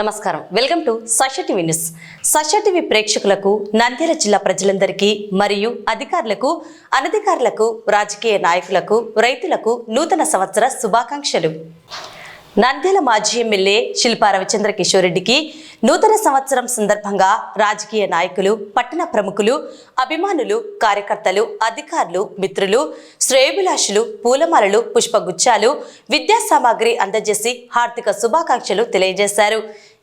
నమస్కారం, welcome to Sakshi TV news. Sakshi TV ప్రేక్షకులకు, నంద్యాల జిల్లా ప్రజలందరికీ మరియు అధికారులకు, అనధికారులకు, రాజకీయ నాయకులకు, రైతులకు నూతన సంవత్సర శుభాకాంక్షలు. నంద్యాల మాజీ ఎమ్మెల్యే శిల్పా రవిచంద్ర కిషోర్ రెడ్డికి నూతన సంవత్సరం సందర్భంగా రాజకీయ నాయకులు, పట్టణ ప్రముఖులు, అభిమానులు, కార్యకర్తలు, అధికారులు, మిత్రులు, శ్రేయోభిలాషులు పూలమాలలు, పుష్పగుచ్చాలు, విద్యా సామాగ్రి అందజేసి హార్దిక శుభాకాంక్షలు తెలియజేశారు.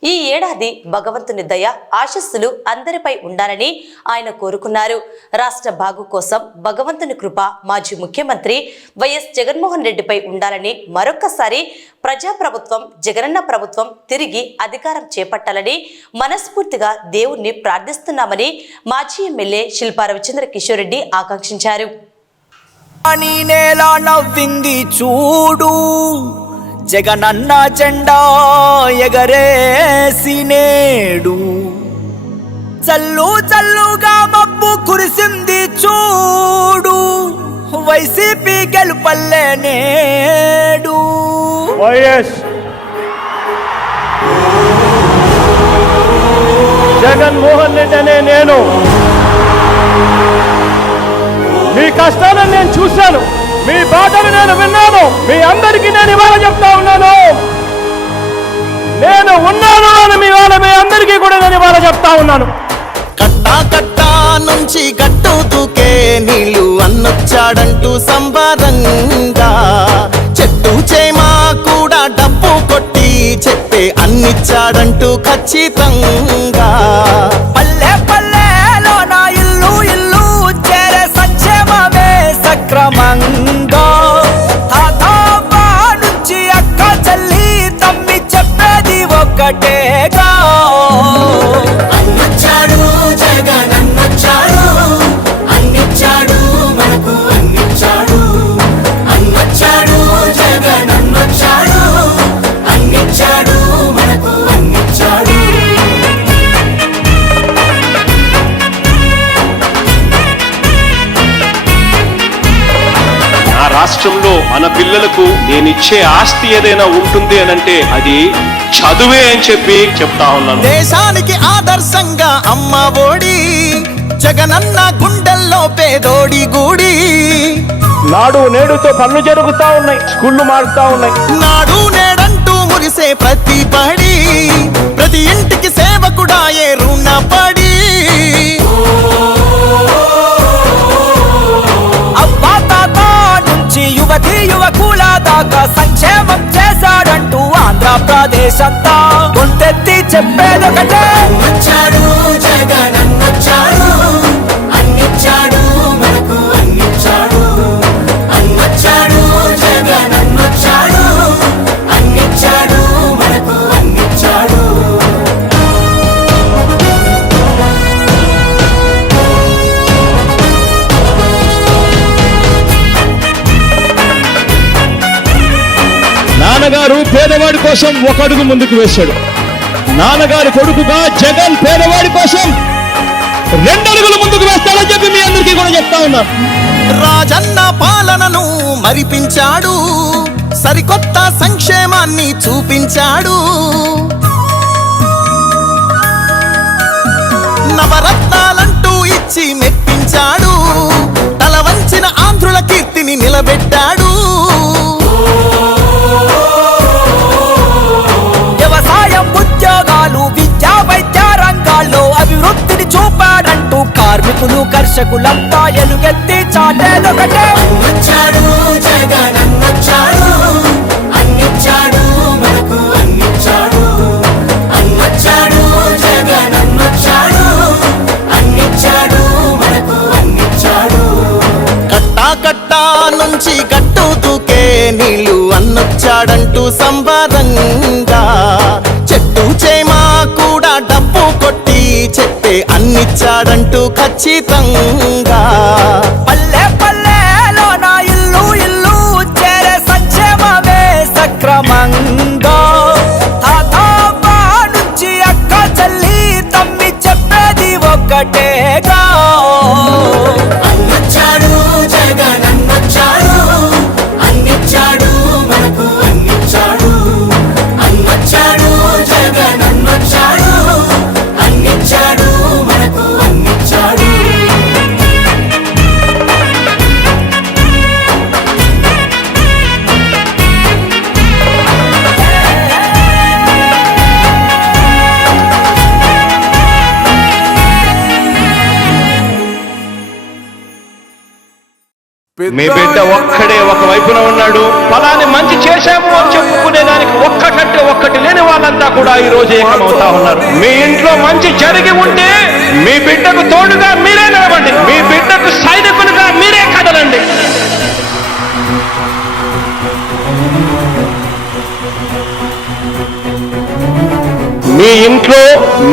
ఈ ఏడాది భగవంతుని దయ, ఆశస్సులు అందరిపై ఉండాలని ఆయన కోరుకున్నారు. రాష్ట్ర బాగు కోసం భగవంతుని కృప మాజీ ముఖ్యమంత్రి వైఎస్ జగన్మోహన్ రెడ్డిపై ఉండాలని, మరొక్కసారి ప్రజాప్రభుత్వం, జగనన్న ప్రభుత్వం తిరిగి అధికారం చేపట్టాలని మనస్ఫూర్తిగా దేవుణ్ణి ప్రార్థిస్తున్నామని మాజీ ఎమ్మెల్యే శిల్పా రవిచంద్ర కిషోర్ రెడ్డి ఆకాంక్షించారు. చూడు, జగనన్న జెండా ఎగరేసి నేడు, చల్లు చల్లుగా మబ్బు కురిసింది చూడు, వైసీపీ గెలుపల్లే నేడు. వైఎస్ జగన్మోహన్ రెడ్డి అనే నేను మీ కష్టాలను నేను చూశాను, మీ బాధను నేను విన్నాను. మీ అందరికీ నేను ఇవాళ చెప్తా ఉన్నాను, నేను ఉన్నాను అని మీ అందరికీ కూడా నేను ఇవాళ చెప్తా ఉన్నాను. కట్టా కట్టా నుంచి గట్టు దూకే నీళ్ళు అన్నొచ్చాడంటూ సంబరంగా, చెట్టు చేమా కూడా డబ్బు కొట్టి చెప్పే అన్నిచ్చాడంటూ ఖచ్చితంగా, పల్లె పల్లెలో నా ఇల్లు ఇల్లు చేరే సంక్షేమమే సక్రమంగా, తాతాబా నుంచి అక్క చెల్లి తమ్మి చెప్పేది ఒక్కటేగా. అన్నొచ్చాడు జగన్, అన్నొచ్చాడు, అన్నిచ్చాడు మనకు అన్నిచ్చాడు, అన్నొచ్చాడు జగన్, అన్నొచ్చాడు, అన్నిచ్చాడు మనకు అన్నిచ్చాడు. నా రాష్ట్రంలో మన పిల్లలకు నేనిచ్చే ఆస్తి ఏదైనా ఉంటుంది అని అంటే అది చదువే అని చెప్పి చెప్తా ఉన్నాను. దేశానికి ఆదర్శంగా అమ్మ ఒడి, జగనన్న గుండెల్లో పేదోడి గుడి, నాడు నేడుతో పనులు జరుగుతా ఉన్నాయి, స్కూళ్లు మారుతా ఉన్నాయి. నాడు నేడంటూ మురిసే ప్రతి పడి, ప్రతి ఇంటికి సేవకుడాయే రుణపడి, అబ్బా తాత నుంచి యువతి యువకుల దాకా సంక్షేమం చేశాడంటూ ఆంధ్రప్రదేశ్ అంతా గొంతెత్తి చెప్పేదొకటే. అన్నొచ్చాడు జగన్, అన్నొచ్చాడు, అన్నిచ్చాడు మనకు అన్నిచ్చాడు, అన్నొచ్చాడు జగన్, అన్నొచ్చాడు, అన్నిచ్చాడు మనకు అన్నిచ్చాడు. నాన్నగారు పేదవాడి కోసం ఒక అడుగు ముందుకు వేశాడు. నాన్నగారి కొడుకుగా జగన్ పేదవాడి కోసం 2 అడుగులు ముందుకు వేస్తాడని చెప్పి మీ అందరికీ కూడా చెప్తా ఉన్నాను. రాజన్న పాలనను మరిపించాడు, సరికొత్త సంక్షేమాన్ని చూపించాడు, నవరత్నాలంటూ ఇచ్చి మెప్పించాడు, తల వంచిన ఆంధ్రుల కీర్తిని నిలబెట్టాడు, వ్యవసాయం, ఉద్యోగాలు, విద్యా వైద్య రంగాల్లో అభివృద్ధిని చూపాడంటూ కార్మికులు, కర్షకులంతా ఎలుగెత్తి చాటేదొకటే. అన్నొచ్చాడు జగన్, అన్నొచ్చాడు, అన్నిచ్చాడు మనకు అన్నిచ్చాడు, అన్నొచ్చాడు జగన్, అన్నొచ్చాడు, అన్నిచ్చాడు మనకు అన్నిచ్చాడు. కట్టా కట్టా నుంచి గట్టు దూకే నీళ్ళు అన్నొచ్చాడంటూ సంబరంగా, చెట్టు చేమా కూడా డబ్బు కొట్టి చెప్పే అన్నిచ్చాడంటూ ఖచ్చితంగా, పల్లె పల్లెలో నా ఇల్లు ఇల్లు చేరే సంక్షేమమే సక్రమంగా, తాతాబా నుంచి అక్క చెల్లి తమ్మి చెప్పేది ఒక్కటేగా. అన్నొచ్చాడు జగన్, అన్నొచ్చాడు, అన్నిచ్చాడు మనకు అన్నిచ్చాడు, అన్నొచ్చాడు జగన్, అన్నొచ్చాడు. మీ బిడ్డ ఒక్కడే ఒక వైపున ఉన్నాడు. ఫలాన్ని మంచి చేశాము అని చెప్పుకునే దానికి ఒక్కటంటే ఒక్కటి లేని వాళ్ళంతా కూడా ఈ రోజు ఏకమవుతా ఉన్నారు. మీ ఇంట్లో మంచి జరిగి ఉంటే మీ బిడ్డకు తోడుగా మీరే నిలబండి, మీ బిడ్డకు సైనికులుగా మీరే కదలండి. మీ ఇంట్లో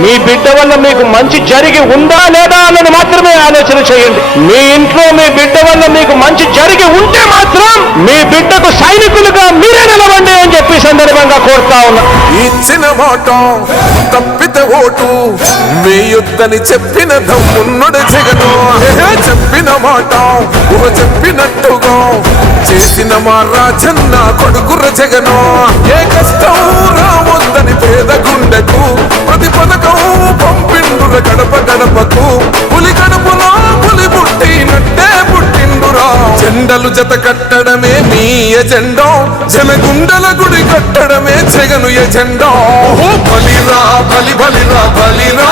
మీ బిడ్డ వల్ల మీకు మంచి జరిగి ఉందా లేదా అన్నది మాత్రమే ఆలోచన చేయండి. మీ ఇంట్లో మీ బిడ్డ వల్ల మీకు మంచి జరిగి ఉంటే మాత్రం మీ బిడ్డకు సైనికులుగా మీరే నిలవండి అని చెప్పి సందర్భంగా కోరుతా ఉన్నా. ఇచ్చిన మాట తప్పితే ఓటు వేయొద్దని చెప్పిన దమ్మున్నడు జగను. చెప్పిన మాట చెప్పినట్టుగా చేసిన మా రాజన్న కొడుకుర జగను. ఏ కష్టం రావద్దని పేద గుండెకు ప్రతి పథకం పంపిండుర గడప గడపకు. పులి గడపలో పులి పుట్టినట్టే పుట్టిండురా. జెండలు జత కట్టడమే మీ ఎజెండా, జనగుండల గుడి కట్టడమే జగను ఎజెండా. బలిరా బలి బలిరా బలిరా,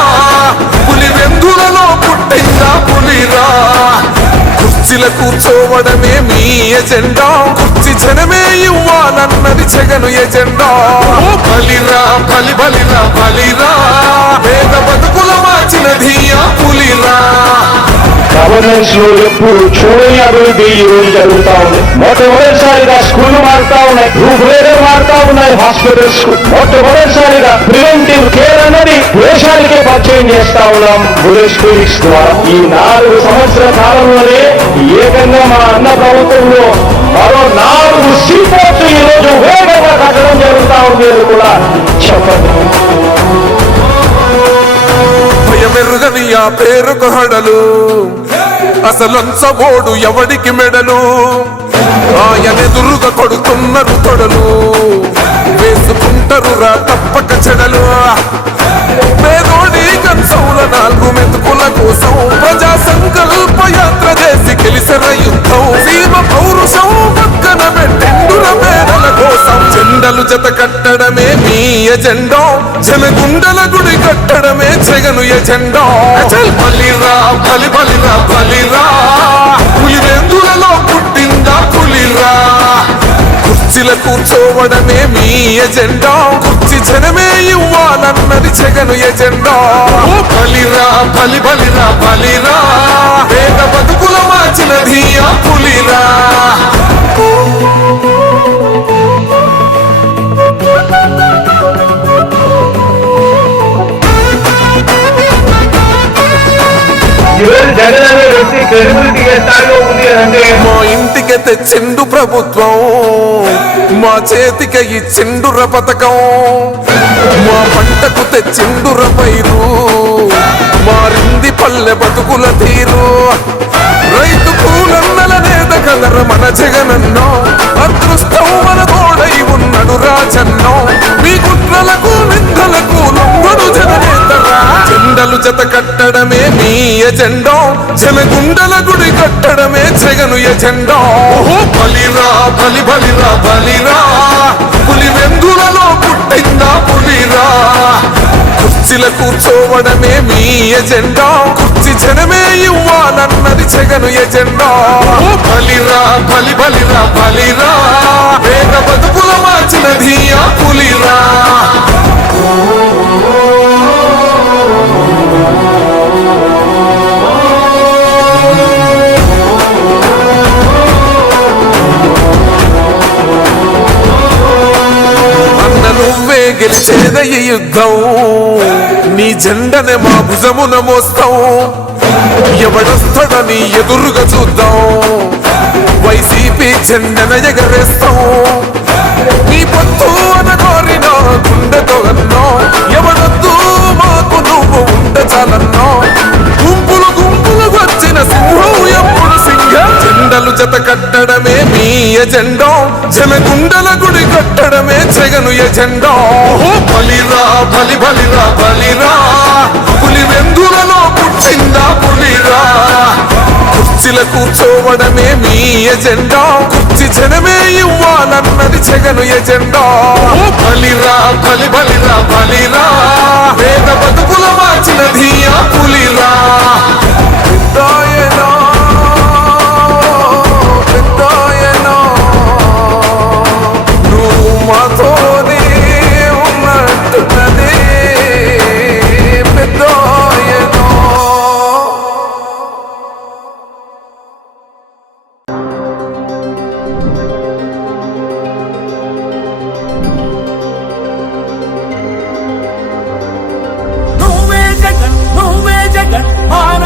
పులి వెందులలో పుట్టిందా పులిరా. కుర్చీల కూర్చోవడమే మీ ఎజెండా, కుర్చీ జనమే ఇవ్వాలన్నది జగను ఎజెండా. బలిరా బలి బలిరా బలిరా, పేద బతుకుల మార్చినది ఆ పులిరా. గవర్నెన్స్ లో ఎప్పుడు చూడని అభివృద్ధి ఈ రోజు జరుగుతా ఉంది. మొట్టమొదటిసారిగా స్కూల్ మారుతా ఉన్నాయి, రూపురేఖలు మారుతా ఉన్నాయి, హాస్పిటల్స్ మొట్టమొదటిసారిగా ప్రివెంటివ్ కేర్ అన్నది దేశానికే పరిచయం చేస్తా ఉన్నాం బుల్లెట్ క్లినిక్స్ ద్వారా. ఈ 4 సంవత్సరాల కాలంలోనే ఏకంగా మా అన్న ప్రభుత్వంలో మరో 4 సీపోర్ట్స్ ఈ రోజు వేగంగా కట్టడం జరుగుతా ఉంది అని కూడా చెప్పండి. భయమెరుగని ఆ పేరుకు హడలు, అసలంచబోడు ఎవడికి మెడలు. ఆయనెదురుగా కొడుతున్నారు తొడలు, వేసుకుంటారు రా తప్పక చెడలు. పేదోడి కంచంల 4 మెతుకుల కోసం ప్రజా సంకల్ప యాత్ర చేసి గెలిసిన యుద్ధం. సీమ పౌరుషం పక్కన పెట్టిండుల పేదల కోసం. జెండలు జత కట్టడమే మీ ఎజెండా, జనగుండల గుడి కట్టడమే జగను ఎజెండా. బలిరా బలి బలిరా బలిరా, పులి వెందులలో పుట్టిందా పులిరా. కుర్చీల కూర్చోవడమే మీ ఎజెండా, కుర్చీ జనమే ఇవ్వాలన్నది జగను ఎజెండా. బలిరా బలి బలిరా బలిరా, పేద బతుకుల మార్చినది ఆ పులిరా. జగన్ అనే వ్యక్తి క్రెడిబిలిటీ ఏ స్థాయిలో ఉంది అంటే మా ఇంటికి తెచ్చిండు ప్రభుత్వం, మా చేతికి ఇచ్చిండుర పథకం. మా పంటకు తెచ్చిండుర పైరు, మారింది పల్లె బతుకుల తీరు. రైతు కూలన్నల నేత కలర మన జగనన్నో, అదృష్టం మన తోడై ఉన్నడు రాజన్నో. మీ కుట్రలకు నిందలకు లొంగడు జననేతరా. జెండలు జత కట్టడమే మీ ఎజెండా, జనగుండల గుడి కట్టడమే జగను ఎజెండా. బలిరా బలి బలిరా బలిరా, పులి వెందులలో పుట్టిందా పులిరా. కుర్చీల కూర్చోవడమే మీ ఎజెండా, కుర్చీ జనమే ఇవ్వాలన్నది జగను ఎజెండా. బలిరా బలి బలిరా బలిరా, పేద బతుకుల మార్చినది ఆ పులిరా. గెలిచేద ఈ యుద్ధం, నీ జెండనే మా భుజమున మోస్తాం. ఎవడొస్తాడని ఎదురుగా చూద్దాం, వైసీపీ జెండన ఎగరేస్తాం. నీ పొత్తు అనగోరిన గుండెతో అన్నో, ఎవడొద్దు మాకు నువ్వు ఉంటే చాలన్నో. గుంపులు గుంపులు వచ్చిన సింహం ఎప్పుడు సింహం. జెండలు జత కట్టడమే మీ ఎజెండా, జనగుండల గుడి కట్టడమే జగను ఎజెండా. బలిరా బలి బలిరా బలిరా, పులి వెందులలో పుట్టిందా పులిరా. కుర్చీల కూర్చోవడమే మీ ఎజెండా, కుర్చీ జనమే ఇవ్వాలన్నది జగను ఎజెండా. బలిరా బలి బలిరా బలిరా, పేద బతుకుల మార్చినది ఆ పులిరా.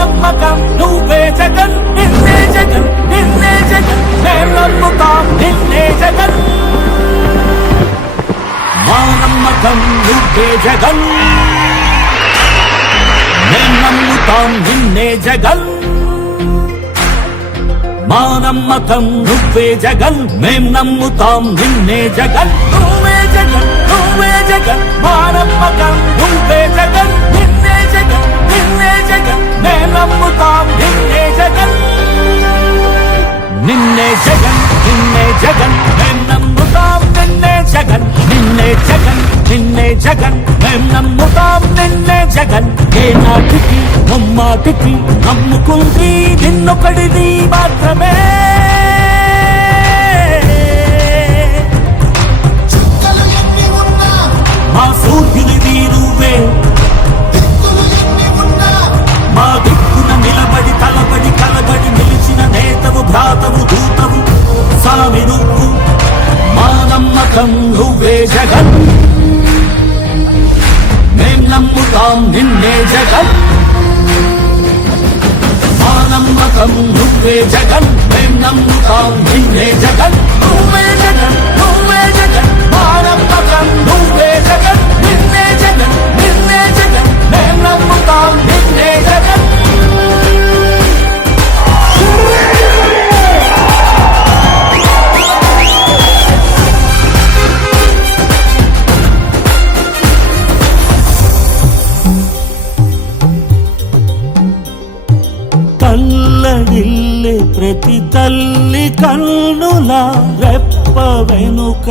నమ్మకం నువ్వే జగన్ నిన్నే జగన్ నిన్నే జగన్ మేం నమ్ముతాం నిన్నే జగన్ మా నమ్మకం నువ్వే జగన్ మేం నమ్ముతాం నిన్నే జగన్ మా నమ్మకం నువ్వే జగన్ మేం నమ్ముతాం నిన్నే జగన్ నువ్వే జగన్ నువ్వే జగన్ మా నమ్మకం నువ్వే జగన్ నిన్నే జగన్ నిన్నే జగన్ మేం నమ్ముతాం నిన్నే జగన్ నిన్నే జగన్ నిన్నే జగన్ మేం నమ్ముతాం నిన్నే జగన్ నిన్నే జగన్ నిన్నే జగన్ మేం నమ్ముతాం నిన్నే జగన్ ఏ నాటికి ముమ్మాటికి నమ్ముకుంది నిన్నొకడిది మాత్రమే మా సూర్యునిది నువ్వే మా దిక్కున నిలబడి తలబడి కలబడి నిలిచిన నేతవు భ్రాతవు దూతవు సామి నువ్వు మా నమ్మకం నువ్వే జగన్ మేం నమ్ముతాం నిన్నే జగన్ మా నమ్మకం నువ్వే జగన్ మేం నమ్ముతాం నిన్నే జగన్ నువ్వే జగన్ నువ్వే జగన్ మా నమ్మకం నువ్వే జగన్ నిన్నే జగన్ నిన్నే జగన్ మేం నమ్ముతాం నిన్నే జగన్ తల్లడిల్లే ప్రతి తల్లి కన్నుల రెప్ప వెనుక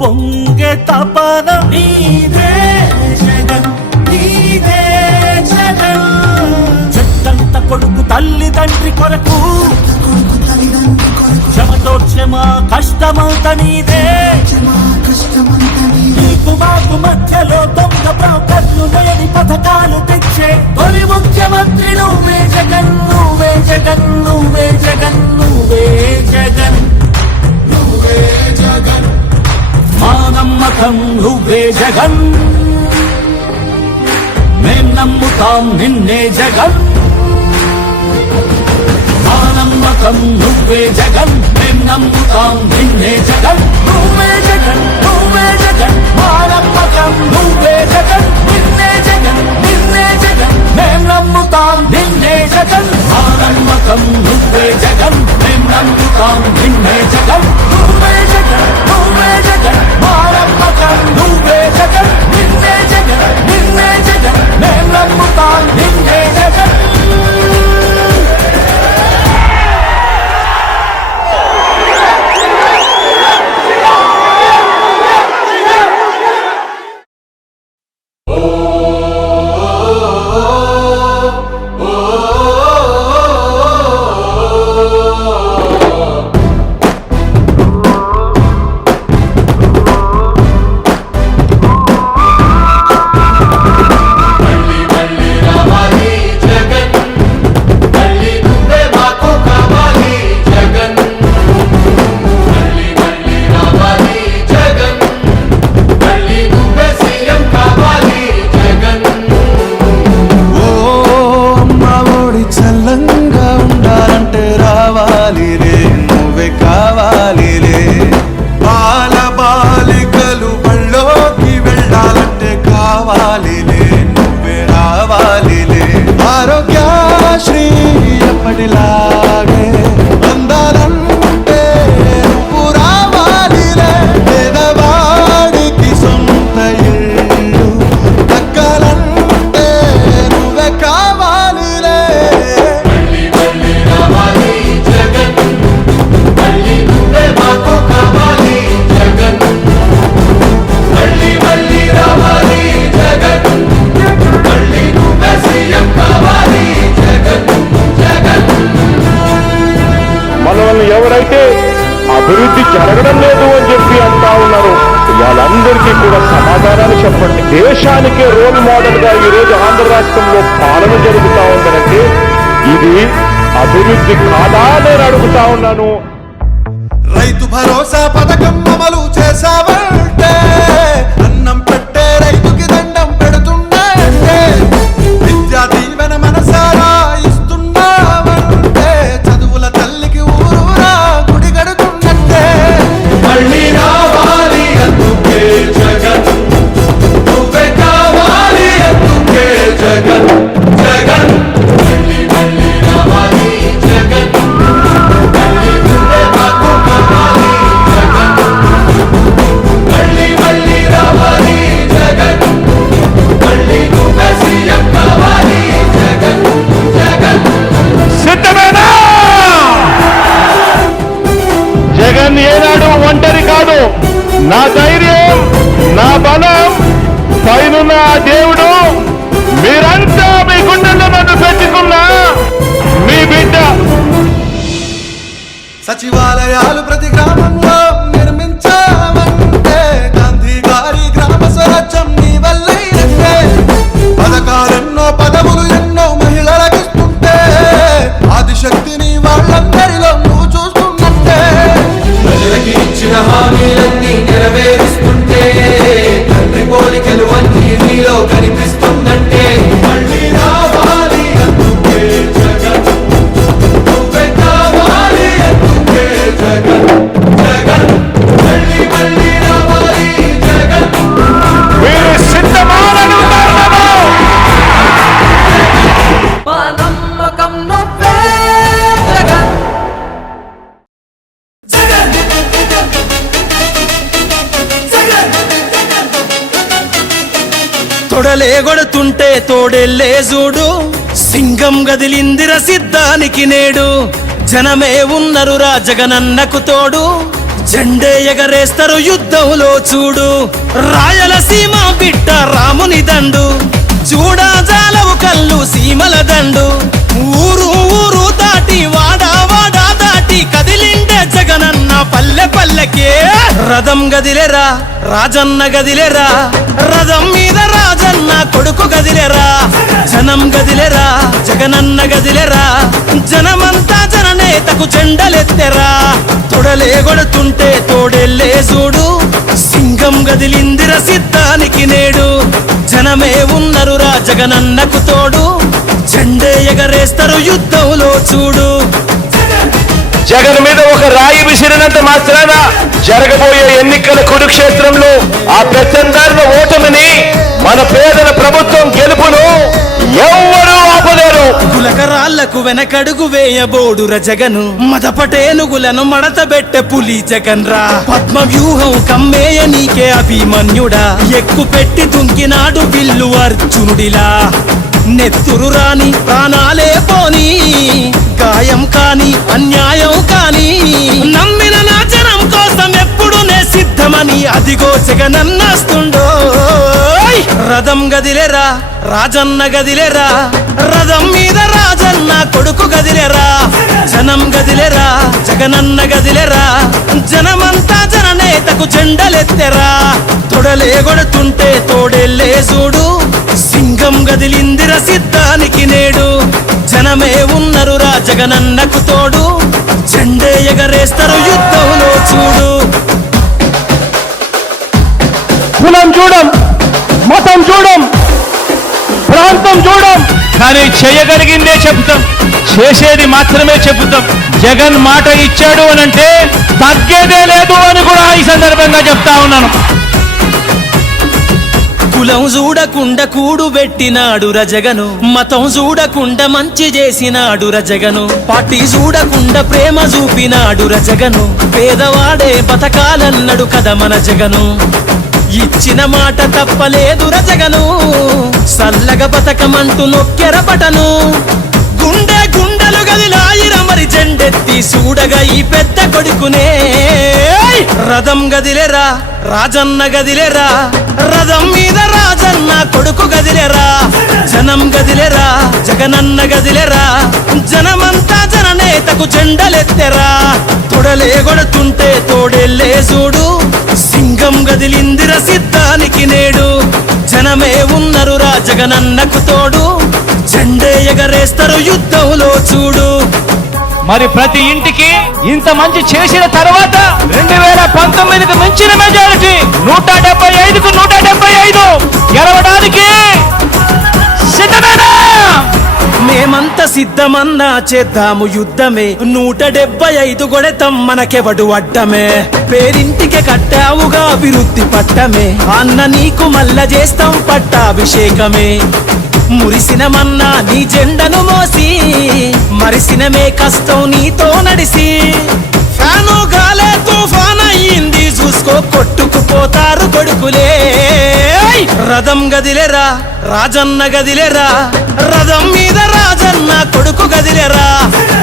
పొంగే తపన నీదే జగన్ నీదే జగన్ చెట్టంత కొడుకు తల్లి తండ్రి కొరకు క్షమతోక్షమ కష్టమంత నీదే నీకు మాకు మధ్యలో దొంగ బ్రోకర్లు లేని పథకాలు తెచ్చే తొలి ముఖ్యమంత్రి నువ్వే జగన్ నువ్వే జగన్ నువ్వే జగన్ నువ్వే జగన్ నువ్వే జగన్ మా నమ్మకం నువ్వే జగన్ మేం నమ్ముతాం నిన్నే జగన్ మా నమ్మకం నువ్వే జగన్ మేం నమ్ముతాం నిన్నే జగన్ నువ్వే జగన్ నువ్వే జగన్ మా నమ్మకం నువ్వే జగన్ నిన్నే జగన్ నిన్నే జగన్ మేం నమ్ముతాం నిన్నే జగన్ మా నమ్మకం నువ్వే జగన్ మేం నమ్ముతాం నిన్నే జగన్ నువ్వే జగన్ నువ్వే జగన్ మా నమ్మకం నువ్వే జగన్ నిన్నే జగన్ నిన్నే జగన్ మేం నమ్ముతాం నిన్నే జగన్ ఎవరైతే అభివృద్ధి జరగడం లేదు అని చెప్పి అంటా ఉన్నారు వాళ్ళందరికీ కూడా సమాధానాలు చెప్పండి. దేశానికే రోల్ మోడల్ గా ఈ రోజు ఆంధ్ర రాష్ట్రంలో పాలన జరుగుతా ఉందంటే ఇది అభివృద్ధి కాదా నేను అడుగుతా ఉన్నాను. రైతు భరోసా పథకం అమలు చేసావంటే అన్నం పెట్టే రైతుకి దండం పెడుతుండే విద్యా దీవెన మనసారా సచివాలయాలు ప్రతి గ్రామంలో నిర్మించామంటే గాంధీ గారి గ్రామ స్వరాజ్యం నీ వల్లైనట్టే. పథకాలెన్నో పదవులు ఎన్నో మహిళలకు ఇస్తుంటే ఆదిశక్తిని వాళ్ళందరిలో నువ్వు చూస్తున్నట్టే. ప్రజలకి ఇచ్చిన హామీలన్నీ నెరవేరుస్తుంటే తండ్రి పోలికలు అన్నీ నీలో కనిపిస్తుందంటే మళ్ళీ రావాలి అందుకే జగన్, నువ్వే కావాలి అందుకే జగన్, జగన్ మళ్ళీ మళ్ళీ రావాలి జగన్. మీరు సిద్ధమాలను మా నమ్మకం నువ్వే జగన్, జగన్ జగన్. తొడలే కొడుతుంటే తోడెల్లే చూడు, సింగం గదిలిందిర సిద్ధానికి నేడు. జనమే ఉన్నరురా జగనన్నకు తోడు, జెండే ఎగరేస్తారు యుద్ధంలో చూడు. రాయలసీమ బిడ్డ రాముని దండు, చూడా జాలవు కళ్ళు సీమల దండు. ఊరు ఊరు దాటి వాడా వాడా దాటి కదిలిండే జగనన్న పల్లె పల్లెకే. రథం గదిలేరా రాజన్న గదిలేరా, రథం మీద రాజన్న కొడుకు గదిలేరా. జనం గదిలేరా జగనన్న గదిలేరా, జనమంతా జననేతకు జెండలెత్తెరా. తొడలే కొడుతుంటే తోడెల్లే చూడు, సింగం గదిలిందిర సిద్ధానికి నేడు. జనమే ఉన్నరురా జగనన్నకు తోడు, జెండే ఎగరేస్తారు యుద్ధంలో చూడు. జగన్ మీద ఒక రాయి విసిరినంత మాత్రాన జరగబోయే ఎన్నికల కురుక్షేత్రంలో ఆ పెత్తందారుల ఓటమిని, మన పేదల ప్రభుత్వం గెలుపును ఎవ్వరూ ఆపలేరు. కులకరాళ్లకు వెనకడుగు వేయబోడుర జగను, మదపటేనుగులను మడతబెట్టె పులి జగన్ రా. పద్మ వ్యూహం కమ్మేయ నీకే అభిమన్యుడా, ఎక్కు పెట్టి దుంకినాడు బిల్లు అర్జునుడిలా. నెత్తురు రాని ప్రాణాలే పోని, గాయం కాని అన్యాయం కాని, నమ్మిన నా జనం కోసం ఎప్పుడు నే సిద్ధమని అదిగో జగనన్నస్తుండో. రథం గదిలేరా రాజన్న గదిలేరా, రథం మీద రాజన్న కొడుకు గదిలేరా. జనం గదిలేరా జగనన్న గదిలేరా, జనమంతా జననేతకు జెండలెత్తెరా. తొడలే కొడుతుంటే తోడెల్లే చూడు, సింగం గదిలిందిర సిద్ధానికి నేడు. జనమే ఉన్నరురా జగనన్నకు తోడు, జెండే ఎగరేస్తారు యుద్ధంలో చూడు. కులం చూడం, మతం చూడం, ప్రాంతం చూడం, కానీ చేయగలిగిందే చెబుతాం, చేసేది మాత్రమే చెబుతాం. జగన్ మాట ఇచ్చాడు అనంటే తగ్గేదే లేదు అని కూడా ఈ సందర్భంగా చెప్తా ఉన్నాను. కులం చూడకుండా కూడు పెట్టినాడు రజగను, మతం చూడకుండా మంచి చేసినాడు రజగను, పార్టీ చూడకుండా ప్రేమ చూపినాడు రజగను. పేదవాడే బతకాలన్నాడు కదా మన జగను, ఇచ్చిన మాట తప్పలేదు రజగను. సల్లగ బతకమంటూ నొక్కెర బటను, గుండె గుండెలు గదిలాయిర మరి జెండెత్తి చూడగా ఈ పెద్ద కొడుకునే. రథం గదిలేరా రాజన్న గదిలేరా, రథం మీద రాజన్న కొడుకు గదిలేరా. జనం గదిలేరా జగనన్న గదిలేరా, జనమంతా జననేతకు జెండలెత్తెరా. తొడలే కొడుతుంటే తోడెల్లే చూడు, సింగం గదిలిందిర సిద్ధానికి నేడు. జనమే ఉన్నరురా జగనన్నకు తోడు, జెండే ఎగరేస్తారు యుద్ధంలో చూడు. మరి ప్రతి ఇంటికి ఇంత మంచి చేసిన తర్వాత 2019కు మించిన మెజారిటీ 175కు 175 గెలవడానికి సిద్ధమేనా? మేమంతా సిద్ధమన్నా చేద్దాము యుద్ధమే, 175 కొడతాం మనకెవడు అడ్డమే. పేరింటికి కట్టావుగా అభివృద్ధి పట్టమే, అన్న నీకు మల్ల చేస్తాం పట్టాభిషేకమే. మురిసినమన్నా నీ జెండను మోసి, మరిసినమే కష్టం నీతో నడిసి. ఫ్యాను గాలే తుఫాన్ అయ్యింది చూసుకో, కొట్టుకుపోతారు కొడుకులే. రథం గదిలేరా రాజన్న గదిలేరా, రథం మీద రాజన్న కొడుకు గదిలేరా.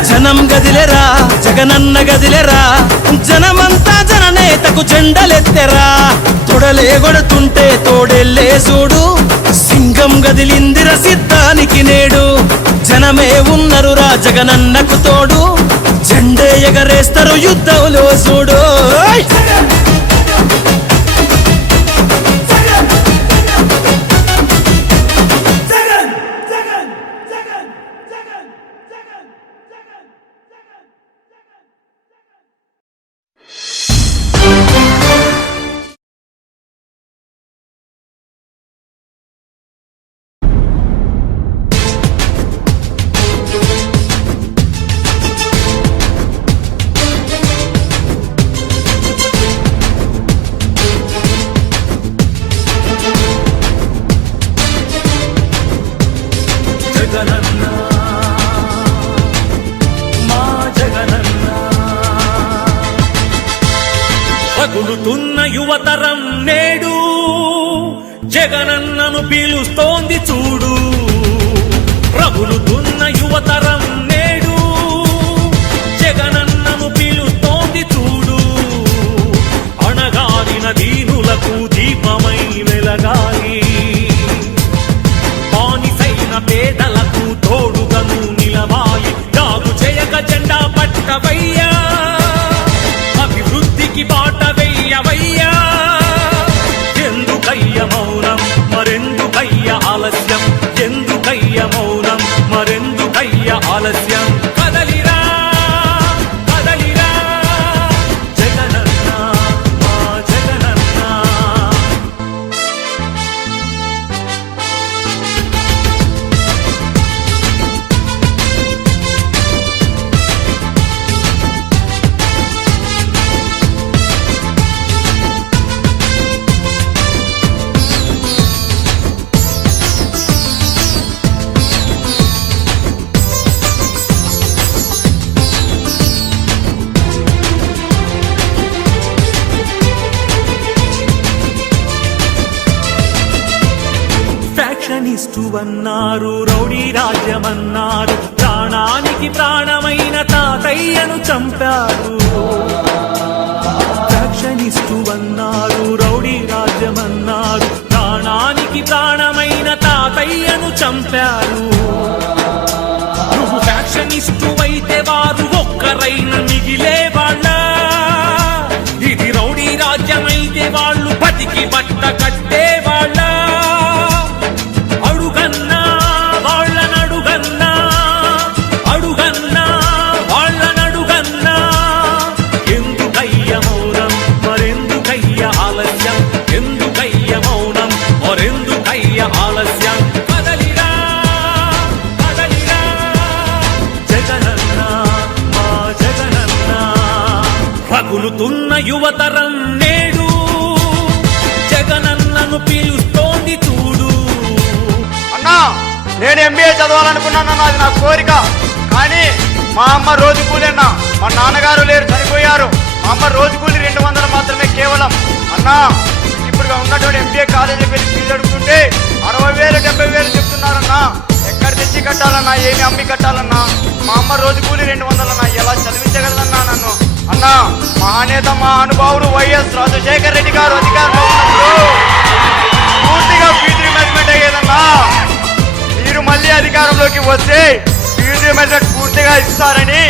జనం గదిలేరా జగనన్న గదిలేరా, జనమంతా జననేతకు జెండలెత్తెరా. తొడలే కొడుతుంటే తోడెల్లే చూడు, సింగం గదిలిందిర సిద్ధానికి నేడు. జనమే ఉన్నరురా జగనన్నకు తోడు, జెండే ఎగరేస్తారు యుద్ధంలో చూడు. రగులుతున్న యువతరం నేడు జగనన్నను పిలుస్తోంది చూడు. రగులుతున్న యువతరం నేడు జగనన్నను పిలుస్తోంది చూడు. అణగారిన దీనులకు దీపమై వెలగాలి, బానిసైన పేదలకు తోడుగను నిలవాలి. జాగు చేయక జెండా పట్టవయ్యా, అభివృద్ధికి బాట వెయ్యవయ్యా. ఎందుకయ్య మౌనం మరెందుకయ్య ఆలస్యం, ఎందుకయ్య మౌనం మరెందుకయ్య ఆలస్యం. కదలిరా కదలిరా జగనన్న మా జగనన్న. ఫ్యాక్షనిస్టు అన్నారు, రౌడీ రాజ్యమన్నారు, ప్రాణానికి ప్రాణమైన తాతయ్యను చంపారు. ఫ్యాక్షనిస్టు అన్నారు, రౌడీ రాజ్యమన్నారు, ప్రాణానికి ప్రాణమైన తాతయ్యను చంపారు. నువ్వు ఫ్యాక్షనిస్టు అయితే వారు ఒక్కరైనా మిగిలే వాళ్ళ. ఇది రౌడీ రాజ్యమైతే వాళ్ళు బతికి బట్ట కట్టే వాళ్ళ. అడుగన్నా వాళ్ళనడుగన్నా, అడుగన్నా వాళ్ళనడుగన్నా. ఎందుకయ్య మౌనం మరెందుకయ్య ఆలస్యం, ఎందుకయ్య మౌనం మరెందుకయ్య ఆలస్యం. కదలిరా కదలిరా జగనన్న మా జగనన్న. రగులుతున్న యువతరం నేడు జగనన్నను పిలుస్తోంది చూడు. అన్నా, నేను ఎంబీఏ చదవాలనుకున్నానన్నా, అది నా కోరిక. కానీ మా అమ్మ రోజు కూలి అన్నా, మా నాన్నగారు లేరు, చనిపోయారు. మా అమ్మ రోజు కూలి 200 మాత్రమే కేవలం. అన్నా, ఇప్పుడు ఉన్నటువంటి ఎంబీఏ కాలేజీకి వెళ్ళి ఫీజు అడుగుతుంటే 60,000 70,000 చెప్తున్నారన్నా. ఎక్కడ తెచ్చి కట్టాలన్నా, ఏమి అమ్మి కట్టాలన్నా? మా అమ్మ రోజు కూలి 200 అన్నా, ఎలా చదివించగలదన్నా నన్ను? అన్నా, మహానేత మహానుభావుడు వైఎస్ రాజశేఖర రెడ్డి గారు అధికారంలో ఉన్నప్పుడు పూర్తిగా ఫీజు రీయింబర్స్మెంట్ అయ్యేదన్నా. మీరు మళ్ళీ అధికారంలోకి వస్తే ఫీజు రీయింబర్స్మెంట్ పూర్తిగా ఇస్తారని,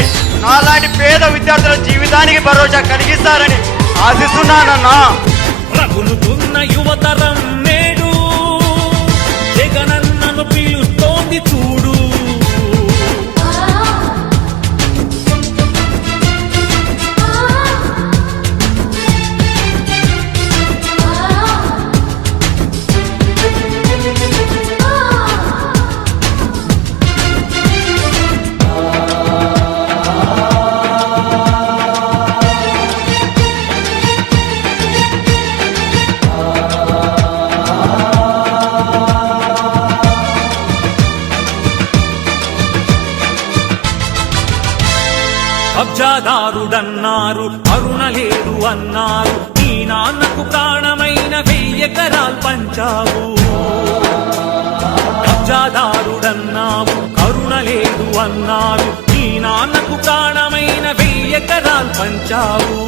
నాలాంటి పేద విద్యార్థుల జీవితానికి భరోసా కలిగిస్తారని ఆశిస్తున్నానన్నా. రగులుతున్న యువతరం నేడు జగనన్నను పిలుస్తోంది చూడు. కబ్జాదారుడన్నారు, కరుణ లేదు అన్నారు, నీ నాన్నకు ప్రాణమైన 1000 ఎకరాలు పంచావు. కబ్జాదారుడన్నావు, కరుణ లేదు అన్నారు, నీ నాన్నకు ప్రాణమైన 1000 ఎకరాలు పంచావు.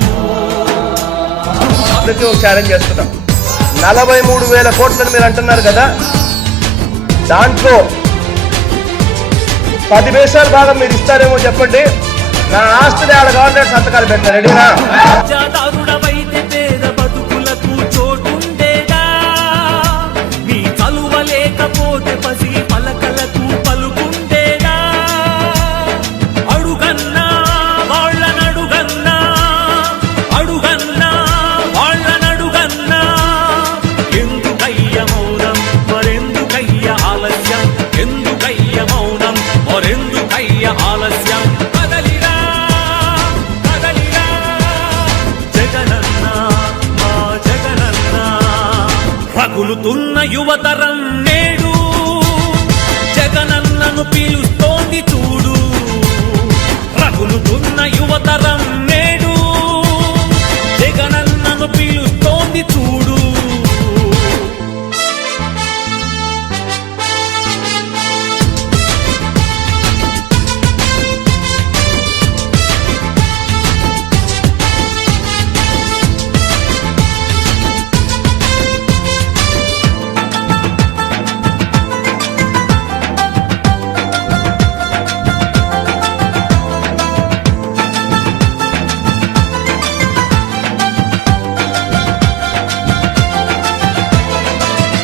అందరికీ ఒక ఛాలెంజ్ చేస్తున్నాం. 43,000 కోట్లని మీరు అంటున్నారు కదా, దాంట్లో 10 పైసల భాగం మీరు ఇస్తారేమో చెప్పండి. నా ఆస్తి వాళ్ళ గవర్నమెంట్ సంతకాలు పెట్టిన రెడీనా? రాజాదారుడవైతే పేద బతుకులకు చోటుండేదా నీ చలువ లేకపోతే పసి పలకలకు పలుకుండేదా అడుగన్నా వాళ్ళనడుగన్నా అడుగన్నా వాళ్ళనడుగన్నా ఎందుకయ్య మౌనం మరెందుకయ్య ఆలస్యం ఎందుకయ్య మౌనం మరెందుకయ్య ఆలస్యం కదలిరా కదలిరా జగనన్న మా జగనన్న రగులుతున్న యువతరం నేడు జగనన్నను పీలుస్తోంది చూడు రగులుతున్న యువతరం నేడు జగనన్నను పీలుస్తోంది చూడు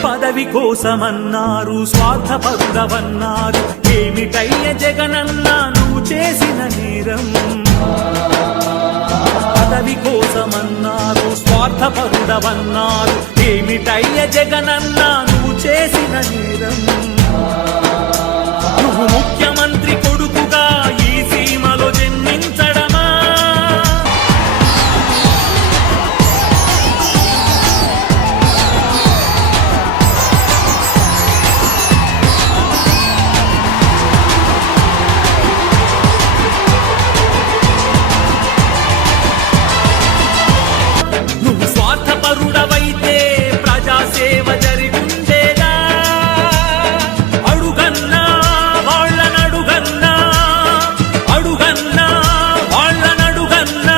పదవి కోసమన్నారు స్వార్థపరుడవన్నారు ఏమిటయ్య జగనన్న నువ్వు చేసిన నేరం పదవి కోసమన్నారు స్వార్థపరుడవన్నారు ఏమిటయ్య జగనన్న నువ్వు చేసిన నేరం నువ్వు ముఖ్యమంత్రి కొడుకుగా ఈ సీమలో జన్మించడమా నువ్వు స్వార్థపరుడవైతే ప్రజాసేవ జరిగుండేదా అడుగన్నా వాళ్ళనడుగన్నా అడుగన్నా వాళ్ళనడుగన్నా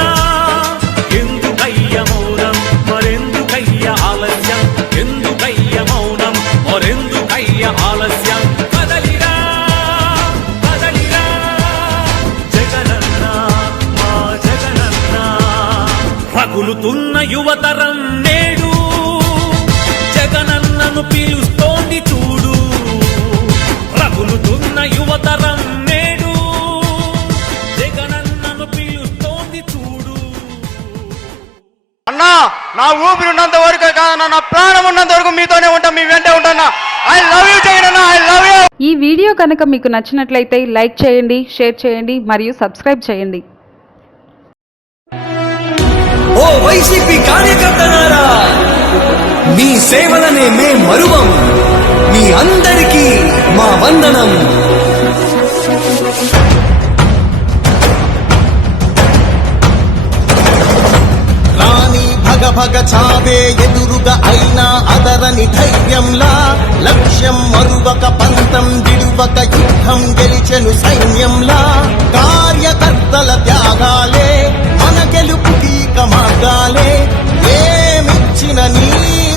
ఎందుకయ్య మౌనం మరెందుకయ్య ఆలస్యం ఎందుకయ్య మౌనం మరెందుకయ్య ఆలస్యం కదలిరా కదలిరా జగనన్న మా జగనన్న రగులుతున్న యువతరం నేడు జగనన్నను పీలుస్తోంది చూడు రగులుతున్న యువతరం నేడు జగనన్నను పీలుస్తోంది చూడు అన్నా నా ఊపిరి ఉన్నంత వరకు కాదన్నా నా ప్రాణం ఉన్నంత వరకు మీతోనే ఉంటా మీ వెంటే ఉంటా I love you Jagan I love you. ఈ వీడియో కనుక మీకు నచ్చినట్లయితే లైక్ చేయండి, షేర్ చేయండి మరియు సబ్స్క్రైబ్ చేయండి. ఓ వైసీపీ కార్యకర్తలారా, మీ సేవలనే మే మరువం. మీ అందరికీ మా వందనం. రాణి భగ భగ చావే ఎదురుగా అయినా అదరని ధైర్యంలా లక్ష్యం మరువక పంతం విడువక యుద్ధం గెలిచెను సైన్యంలా కార్యకర్తల త్యాగాలే మన గెలుపుకీక మార్గాలే ఏమిచ్చిన నీ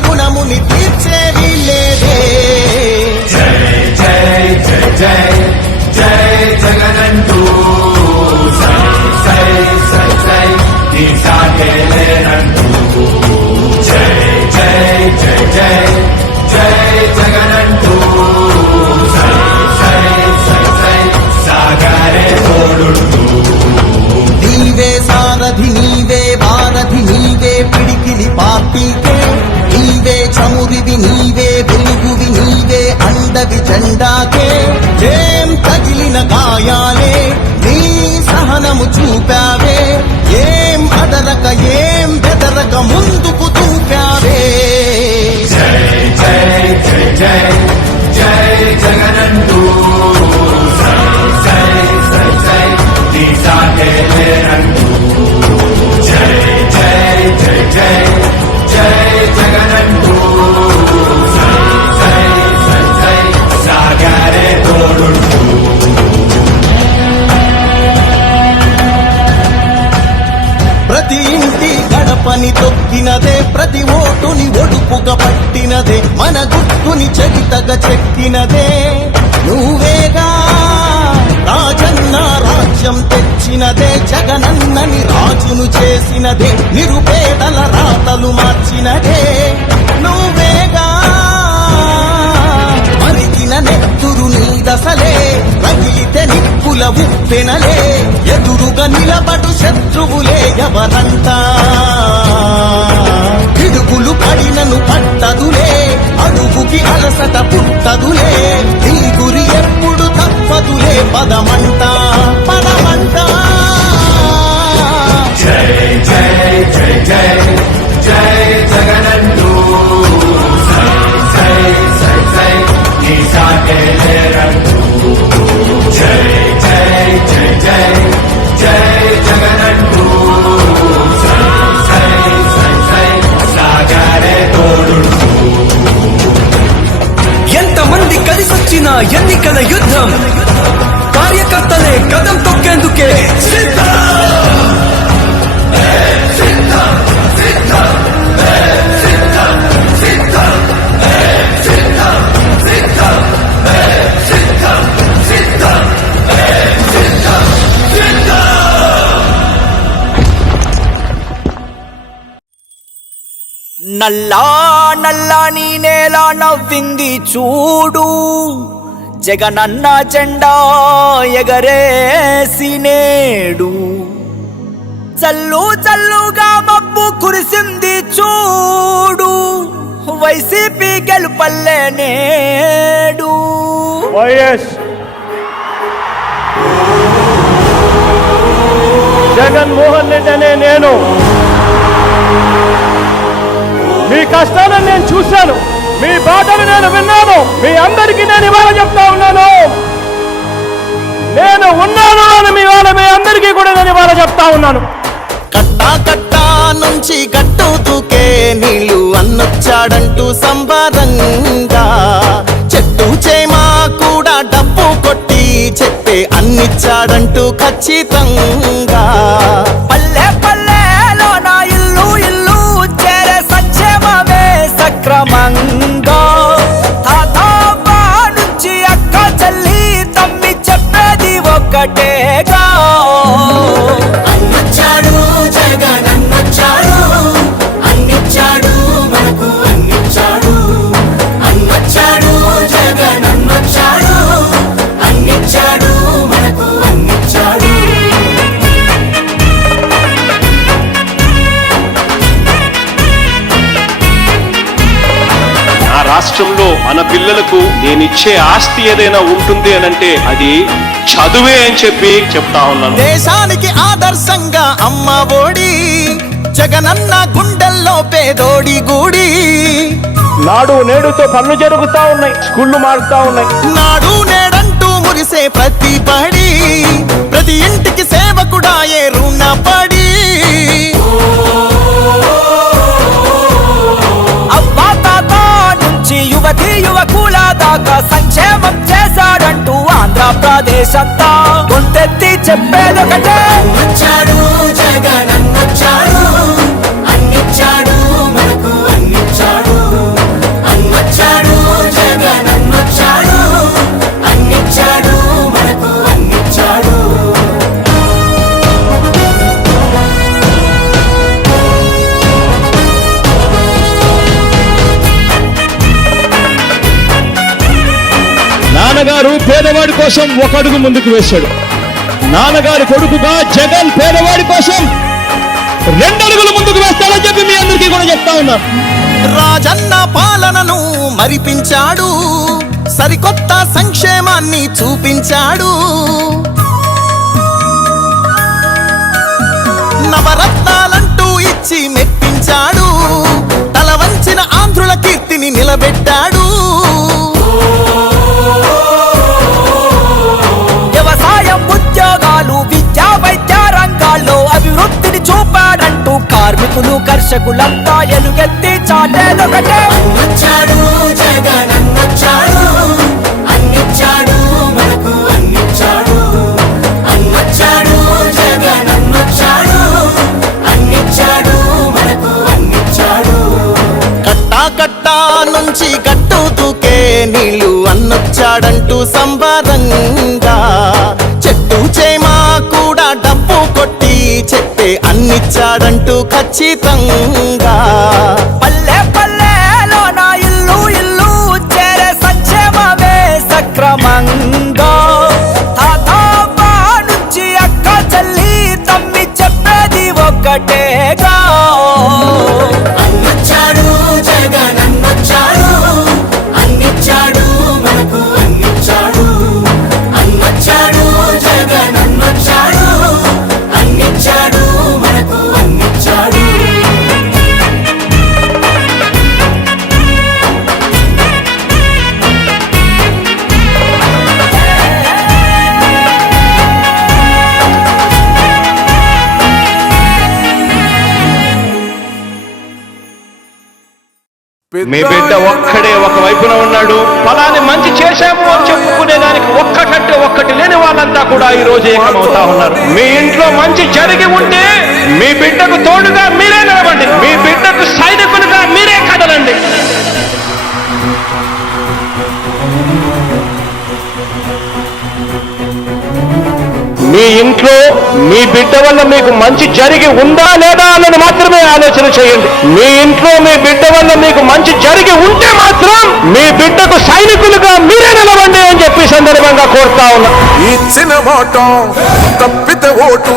రుణముని తీర్చేది లేదే. జై జై జై జై జై జగనంటూ సై సై సై సై ఈ సాగే లేనంటూ జై జై జై జై జై జగనంటూ సై సై సై సై సాగరే తోడుంటూ నీవే సారథి నీవే వారధి నీవే పిడికిలి పార్టీకే నీవే చమురివి నీవే వెలుగువి నీవే అండవి జెండాకే ఏం తగిలిన గాయాలే నీ సహనము చూపావే ఏం అదరక ఏం బెదరక ముందుకు చూపావే. జై జై జై జై జై జగనంటూ సై సై సై సై ఈ సాగే లేనంటూ జై జై జై జై జై జగనంటూ సై సై సై సై సాగరే తోడుంటూ ప్రతి ఇంటి గడపని తొక్కినదే ప్రతి ఓటుని ఒడుపుగా పట్టినదే మన గుర్తుని చరితగా చెక్కినదే నువ్వేగా రాజన్న రాజ్యం తెచ్చినదే లేదని రాజును చేసినదే, నిరుపేదల రాతలు మార్చినదే నువ్వేగా. మరిగిన నెత్తురు నీ దశలే, రగిలితే నిప్పుల ఉప్పెనలే, ఎదురుగా నిలబడు శత్రువులే ఎవరంతా. పిడుగులు పడినను పట్టదులే, అడుగుకి అలసట పుట్టదులే, నీ గురి ఎప్పుడు తప్పదులే, పదమంట పదమంట. జై జై జై జై జై జగనంటూ సై సై సై సై నీ సాటే లేరంటూ. జై జై జై జై జై జగనంటూ సై సై సై సై సాగరే తోడుంటూ. ఎంతమంది కలిసొచ్చిన ఎన్నికల యుద్ధం, కార్యకర్తలే కదం తొక్కేందుకే సిద్ధం. నల్లా నల్లా నీ నేల నవ్వింది చూడు, జగనన్న జెండా ఎగరేసి నేడు. చల్లు చల్లుగా మబ్బు కురిసింది చూడు, వైసీపీ గెలుపల్లే నేడు. వైఎస్ జగన్మోహన్ రెడ్డి అనే నేను మీ కష్టాలను నేను చూశాను, మీ బాధలు నేను విన్నాను. మీ అందరికీ నేను ఇవాళ చెప్తా ఉన్నాను, నేను ఉన్నాను అని మీ అందరికీ కూడా నేను ఇవాళ చెప్తా ఉన్నాను. కట్టా కట్టా నుంచి గట్టు దూకే నీళ్ళు అన్నొచ్చాడంటూ సంబరంగా, చెట్టు చేమా కూడా డబ్బు కొట్టి చెప్పే అన్నిచ్చాడంటూ ఖచ్చితంగా. పల్లె పల్లెలో నా ఇల్లు ఇల్లు చేరే సంక్షేమమే సక్రమంగా. తాతాబా నుంచి అక్క చెల్లి తమ్మి చెప్పేది ఒక్కటేగా. అన్నొచ్చాడు జగన్ అన్నొచ్చాడు, అన్నిచ్చాడు మనకు అన్నిచ్చాడు. అన్నొచ్చాడు జగన్ అన్నొచ్చాడు, అన్నిచ్చాడు మనకు అన్నిచ్చాడు. నా రాష్ట్రంలో మన పిల్లలకు నేనిచ్చే ఆస్తి ఏదైనా ఉంటుంది అనంటే అది చదువే అని చెప్పి చెప్తా ఉన్నాను. దేశానికి ఆదర్శంగా అమ్మ ఒడి, జగనన్న గుండెల్లో పేదోడి గుడి. నాడు నేడుతో పనులు జరుగుతా ఉన్నాయి, స్కూళ్లు మారుతా ఉన్నాయి. నాడు నేడంటూ మురిసే ప్రతి పడి, ప్రతి ఇంటికి సేవకుడాయే రుణపడి. అవ్వా తాత నుంచి యువతి యువకుల దాకా సంక్షేమం చేశాడంటూ ఆంధ్రప్రదేశ్ అంతా గొంతెత్తి చెప్పేదొకటే. అన్నొచ్చాడు జగన్ అన్నొచ్చాడు, అన్నిచ్చాడు మనకు అన్నిచ్చాడు. అన్నొచ్చాడు జగన్ అన్నొచ్చాడు, అన్నిచ్చాడు మనకు అన్నిచ్చాడు. నాన్నగారు పేదవాడి కోసం ఒక అడుగు ముందుకు వేశాడు. నాన్నగారి కొడుకుగా జగన్ పేదవాడి కోసం 2 అడుగులు ముందుకు వేస్తాడని చెప్పి మీ అందరికీ కూడా చెప్తా ఉన్నా. రాజన్న పాలనను మరిపించాడు, సరికొత్త సంక్షేమాన్ని చూపించాడు. నవరత్నాలంటూ ఇచ్చి మెప్పించాడు, తల వంచిన ఆంధ్రుల కీర్తిని నిలబెట్టాడు. వ్యవసాయం ఉద్యోగాలు విద్యా వైద్య రంగాల్లో అభివృద్ధిని చూపాడంటూ కార్మికులు కర్షకులంతా ఎలుగెత్తి చాటేదొకటే. అన్నొచ్చాడు జగన్ అన్నొచ్చాడు, అన్నిచ్చాడు మనకు అన్నిచ్చాడు. అన్నొచ్చాడు జగన్ అన్నొచ్చాడు, అన్నిచ్చాడు మనకు అన్నిచ్చాడు. కట్టా కట్టా నుంచి గట్టు దూకే నీళ్ళు అన్నొచ్చాడంటూ సంబరంగా, చెట్టు చేమా కూడా డబ్బు కొట్టి చెట్టే అన్నిచ్చాడంటూ ఖచ్చితంగా పల్లె పల్లెలో నా ఇల్లు ఇల్లు చేరే సంక్షేమమే సక్రమంగా తాతవ్వ నుంచి అక్క చెల్లి తమ్మి చెప్పేది ఒక్కటేగా అన్నొచ్చాడు జగన్ అన్నొచ్చాడు అన్నిచ్చాడు మనకు అన్నిచ్చాడు అన్నొచ్చాడు జగన్ అన్నొచ్చాడు అన్నిచ్చాడు మనకు అన్నిచ్చాడు మీ బిడ్డ ఒక్కడే ఒక వైపున ఉన్నాడు. ఫలాన్ని మంచి చేశాము అని చెప్పుకునే దానికి ఒక్కటంటే ఒక్కటి లేని వాళ్ళంతా కూడా ఈ రోజు ఏకమవుతా ఉన్నారు. మీ ఇంట్లో మంచి జరిగి ఉంటే మీ బిడ్డకు తోడుగా మీరే నిలబండి, మీ బిడ్డకు సైనికులుగా మీరే కదలండి. మీ ఇంట్లో మీ బిడ్డ వల్ల మీకు మంచి జరిగి ఉందా లేదా అన్నది మాత్రమే ఆలోచన చేయండి. మీ ఇంట్లో మీ బిడ్డ వల్ల మీకు మంచి జరిగి ఉంటే మాత్రం మీ బిడ్డకు సైనికులుగా మీరే నిలవండి అని చెప్పి సందర్భంగా కోరుతా ఉన్నా. ఇచ్చిన మాట తప్పితే ఓటు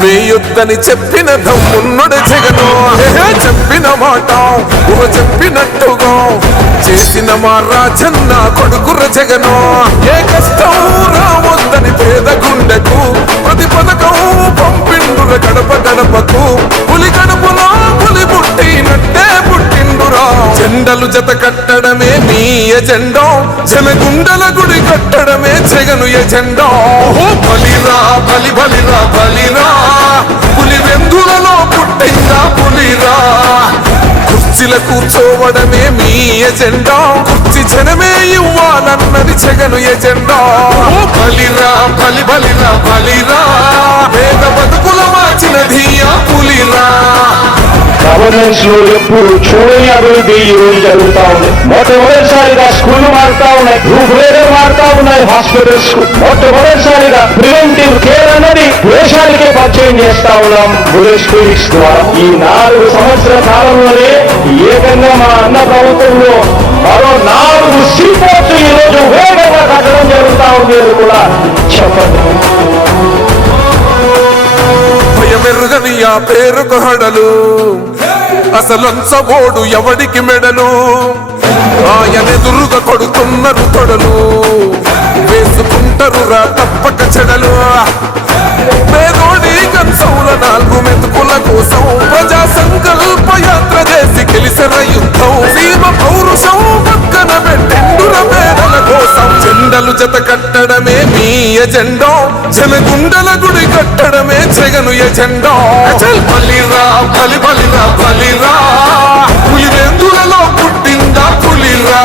మీ యుద్ధని చెప్పిన దమ్మున్నడు జగను చెప్పిన మాట చెప్పినట్టుగా చేసిన మా రాజన్న కొడుకుర జగను ఏ కష్టం రావద్దని పేద గుండెకు ప్రతి పథకం పంపిండుర గడప గడపకు పులి గడపలో పులి పుట్టినట్టే పుట్టిండురా జెండలు జత కట్టడమే మీ ఎజెండా జనగుండల గుడి కట్టడమే జగను ఎజెండా బలిరా బలి బలిరా బలిరా పులి వెందులలో పుట్టిందా పులిరా కుర్చీల కూర్చోవడమే మీ ఎజెండా కుర్చీ జనమే ఇవ్వాలన్నది జగను ఎజెండా బలిరా బలి బలిరా బలిరా పేద బతుకుల మార్చినది ఆ పులిరా గవర్నెన్స్ లో ఎప్పుడు చూడని అభివృద్ధి ఈ రోజు జరుగుతా ఉంది. మొట్టమొదటిసారిగా స్కూళ్లు మారుతా ఉన్నాయి, రూపురేఖలు మారుతా ఉన్నాయి, హాస్పిటల్స్ మొట్టమొదటిసారిగా ప్రివెంటివ్ కేర్ అన్నది దేశానికే పరిచయం చేస్తా ఉన్నాం బుల్లెట్ క్లినిక్స్ ద్వారా. ఈ 4 సంవత్సరాల కాలంలోనే ఏకంగా మా అన్న ప్రభుత్వంలో మరో 4 సీపోర్ట్స్ ఈ రోజు వేగంగా కట్టడం జరుగుతా ఉంది అని కూడా చెప్పండి. భయమెరుగని ఆ పేరుకు హడలు అసలంచబోడు ఎవడికి మెడలు ఆయనెదురుగా కొడుతున్నారు తొడలు వేసుకుంటారు రా తప్పక చెడలు పేదోడి కంచౌల 4 మెతుకుల కోసం ప్రజా సంకల్ప యాత్ర చేసి గెలిసిన యుద్ధం సీమ పౌరుషం పక్కన పెట్టిండుర పేదల కోసం జెండలు జత కట్టడమే మీ ఎజెండా జనగుండల గుడి కట్టడమే జగను ఎజెండా బలిరా బలి బలిరా బలిరా పులి వెందులలో పుట్టిందా పులిరా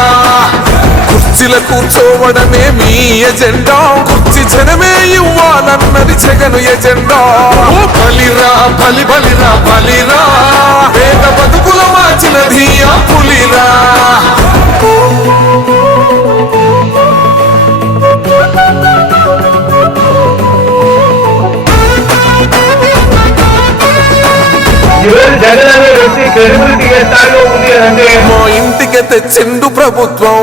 కుర్చీల కూర్చోవడమే మీ ఎజెండా కుర్చీ జనమే ఇవ్వాలన్నది జగను ఎజెండా బలిరా బలి బలిరా బలిరా పేద బతుకుల మార్చినది ఆ పులిరా జగన్ అనే వ్యక్తి క్రెడిబిలిటీ ఏ స్థాయిలో ఉంది అంటే మా ఇంటికి తెచ్చిండు ప్రభుత్వం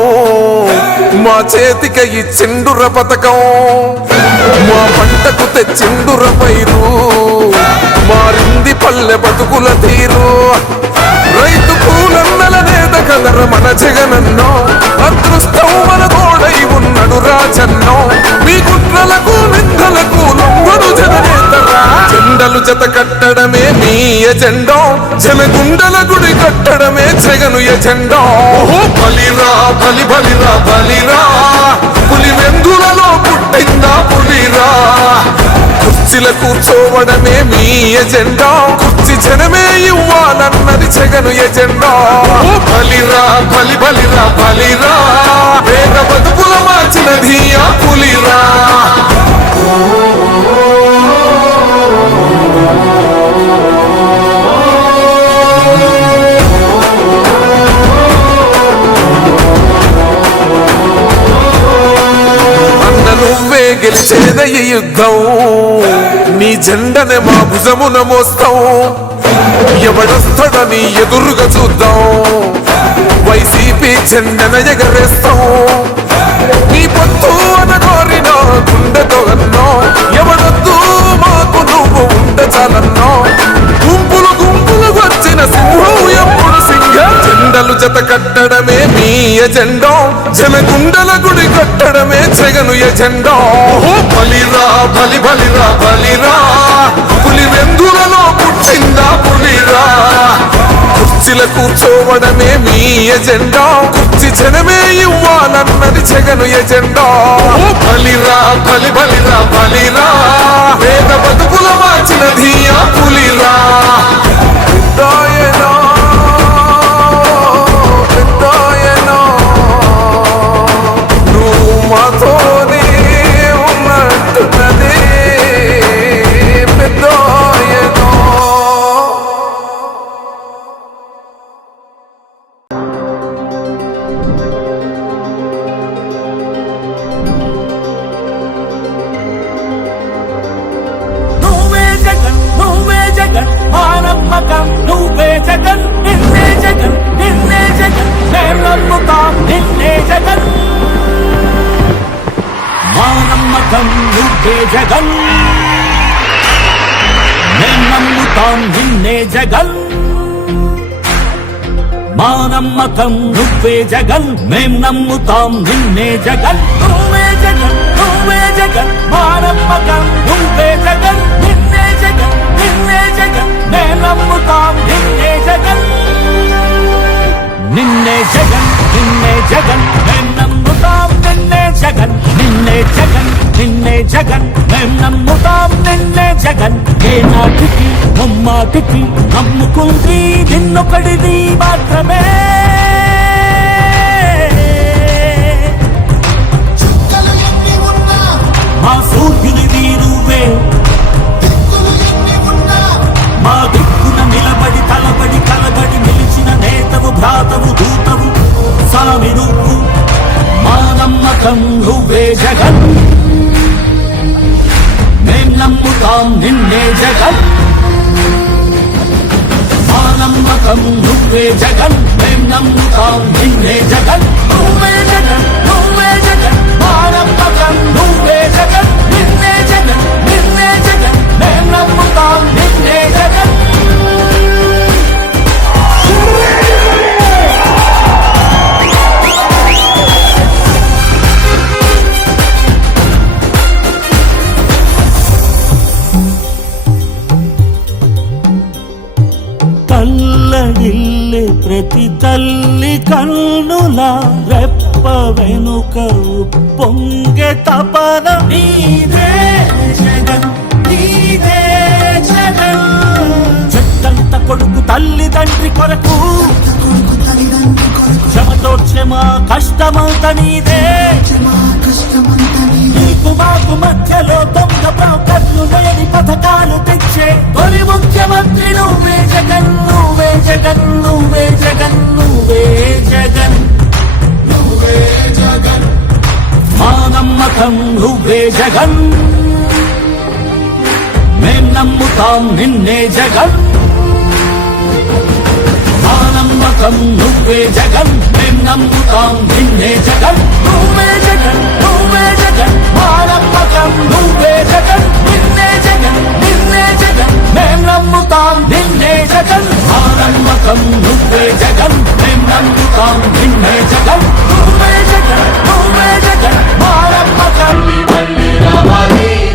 మా చేతికి ఇచ్చిండుర పథకం మా పంటకు తెచ్చిండుర పైరు మారింది పల్లె బతుకుల తీరు రైతు కూలన్నల నేత కదర మన జగనన్నో అదృష్టం మన తోడై ఉన్నడు రాజన్నో మీ కుట్రలకు నిందలకు లొంగడు జననేతరా జెండలు జత కట్టడమే మీ ఎజెండా జనగుండల గుడి కట్టడమే జగను ఎజెండా బలిరా బలి బలిరా బలిరా పులి వెందులలో పుట్టిందా పులిరా కుర్చీల కూర్చోవడమే మీ ఎజెండా కుర్చీ జనమే ఇవ్వాలన్నది జగను ఎజెండా బలిరా బలి బలిరా బలిరా పేద బతుకుల మార్చినది ఆ పులిరా గెలిచేద ఈ యుద్ధం నీ జెండనే మా భుజమున మోస్తాం ఎవడొస్తాడని ఎదురుగా చూద్దాం వైసీపీ జెండన ఎగరేస్తాం నీ పొత్తు అనగోరిన గుండెతో అన్నో ఎవడొద్దు మాకు నువ్వు ఉండ చాలన్నో గుంపులు గుంపులు వచ్చిన సింహం ఎప్పుడు సింహం జెండలు జత కట్టడమే మీ ఎజెండా జనగుండల గుడి కట్టడమే జగను ఎజెండా బలిరా బలి బలిరా బలిరా పులి వెందులలో పుట్టిందా పులిరా కుర్చీల కూర్చోవడమే మీ ఎజెండా కుర్చీ జనమే ఇవ్వాలన్నది జగను ఎజెండా బలిరా బలి బలిరా బలిరా పేద బతుకుల మార్చినది ఆ పులిరా పెద్దాయనా పెద్దాయనా నువ్వు మాతోనే ఉన్నట్టున్నది పెద్దాయనా నువ్వే జగన్ మా నమ్మకం నువ్వే జగన్ నిన్నే జగన్ మేం నమ్ముతాం నిన్నే జగన్ మా నమ్మకం నువ్వే జగన్ మేం నమ్ముతాం నిన్నే జగన్ మా నమ్మకం నువ్వే జగన్ మేం నమ్ముతాం నిన్నే జగన్ నువ్వే జగన్ మా నమ్మకం నువ్వే జగన్ నిన్నే జగన్ మేం నమ్ముతాం నిన్నే జగన్ నిన్నే జగన్ మేం నమ్ముతాం నిన్నే జగన్ నిన్నే జగన్ మేం నమ్ముతాం నిన్నే జగన్ ఏ నాటికి ముమ్మాటికి నమ్ముకుంది నిన్నొకడిది మాత్రమే మా సూర్యునివి నువ్వే మా దిక్కున నిలబడి తలబడి కలబడి నిలిచిన నేతవు భ్రాతవు దూతవు సామి నువ్వు మా నమ్మకం నువ్వే జగన్ మేం నమ్ముతాం నిన్నే జగన్ మా నమ్మకం నువ్వే జగన్ మేం నమ్ముతాం నిన్నే జగన్ నువ్వే జగన్ మా నమ్మకం నువ్వే జగన్ నిన్నే జగన్ మేం నమ్ముతాం నిన్నే జగన్ తల్లడిల్లే ప్రతి తల్లి కన్నుల రెప్ప వెనుక పొంగె తపన నీదే జగన్ చెట్టంత కొడుకు తల్లి తండ్రి కొరకు శ్రమతోర్చే మా కష్టమంత నీదే నీకు మాకు మధ్యలో దొంగ బ్రోకర్లు లేని పథకాలు తెచ్చే తొలి ముఖ్యమంత్రి నువ్వే జగన్ మా నమ్మకం నువ్వే జగన్ మేం నమ్ముతాం నిన్నే జగన్ మా నమ్మకం నువ్వే జగన్ మేం నమ్ముతాం నిన్నే జగన్ నువ్వే జగన్ మా నమ్మకం నువ్వే జగన్ నిన్నే జగన్ మేం నమ్ముతాం నిన్నే జగన్ మా నమ్మకం నువ్వే జగన్ మేం నమ్ముతాం నిన్నే జగన్ నువ్వే జగన్ మా నమ్మకం జగన్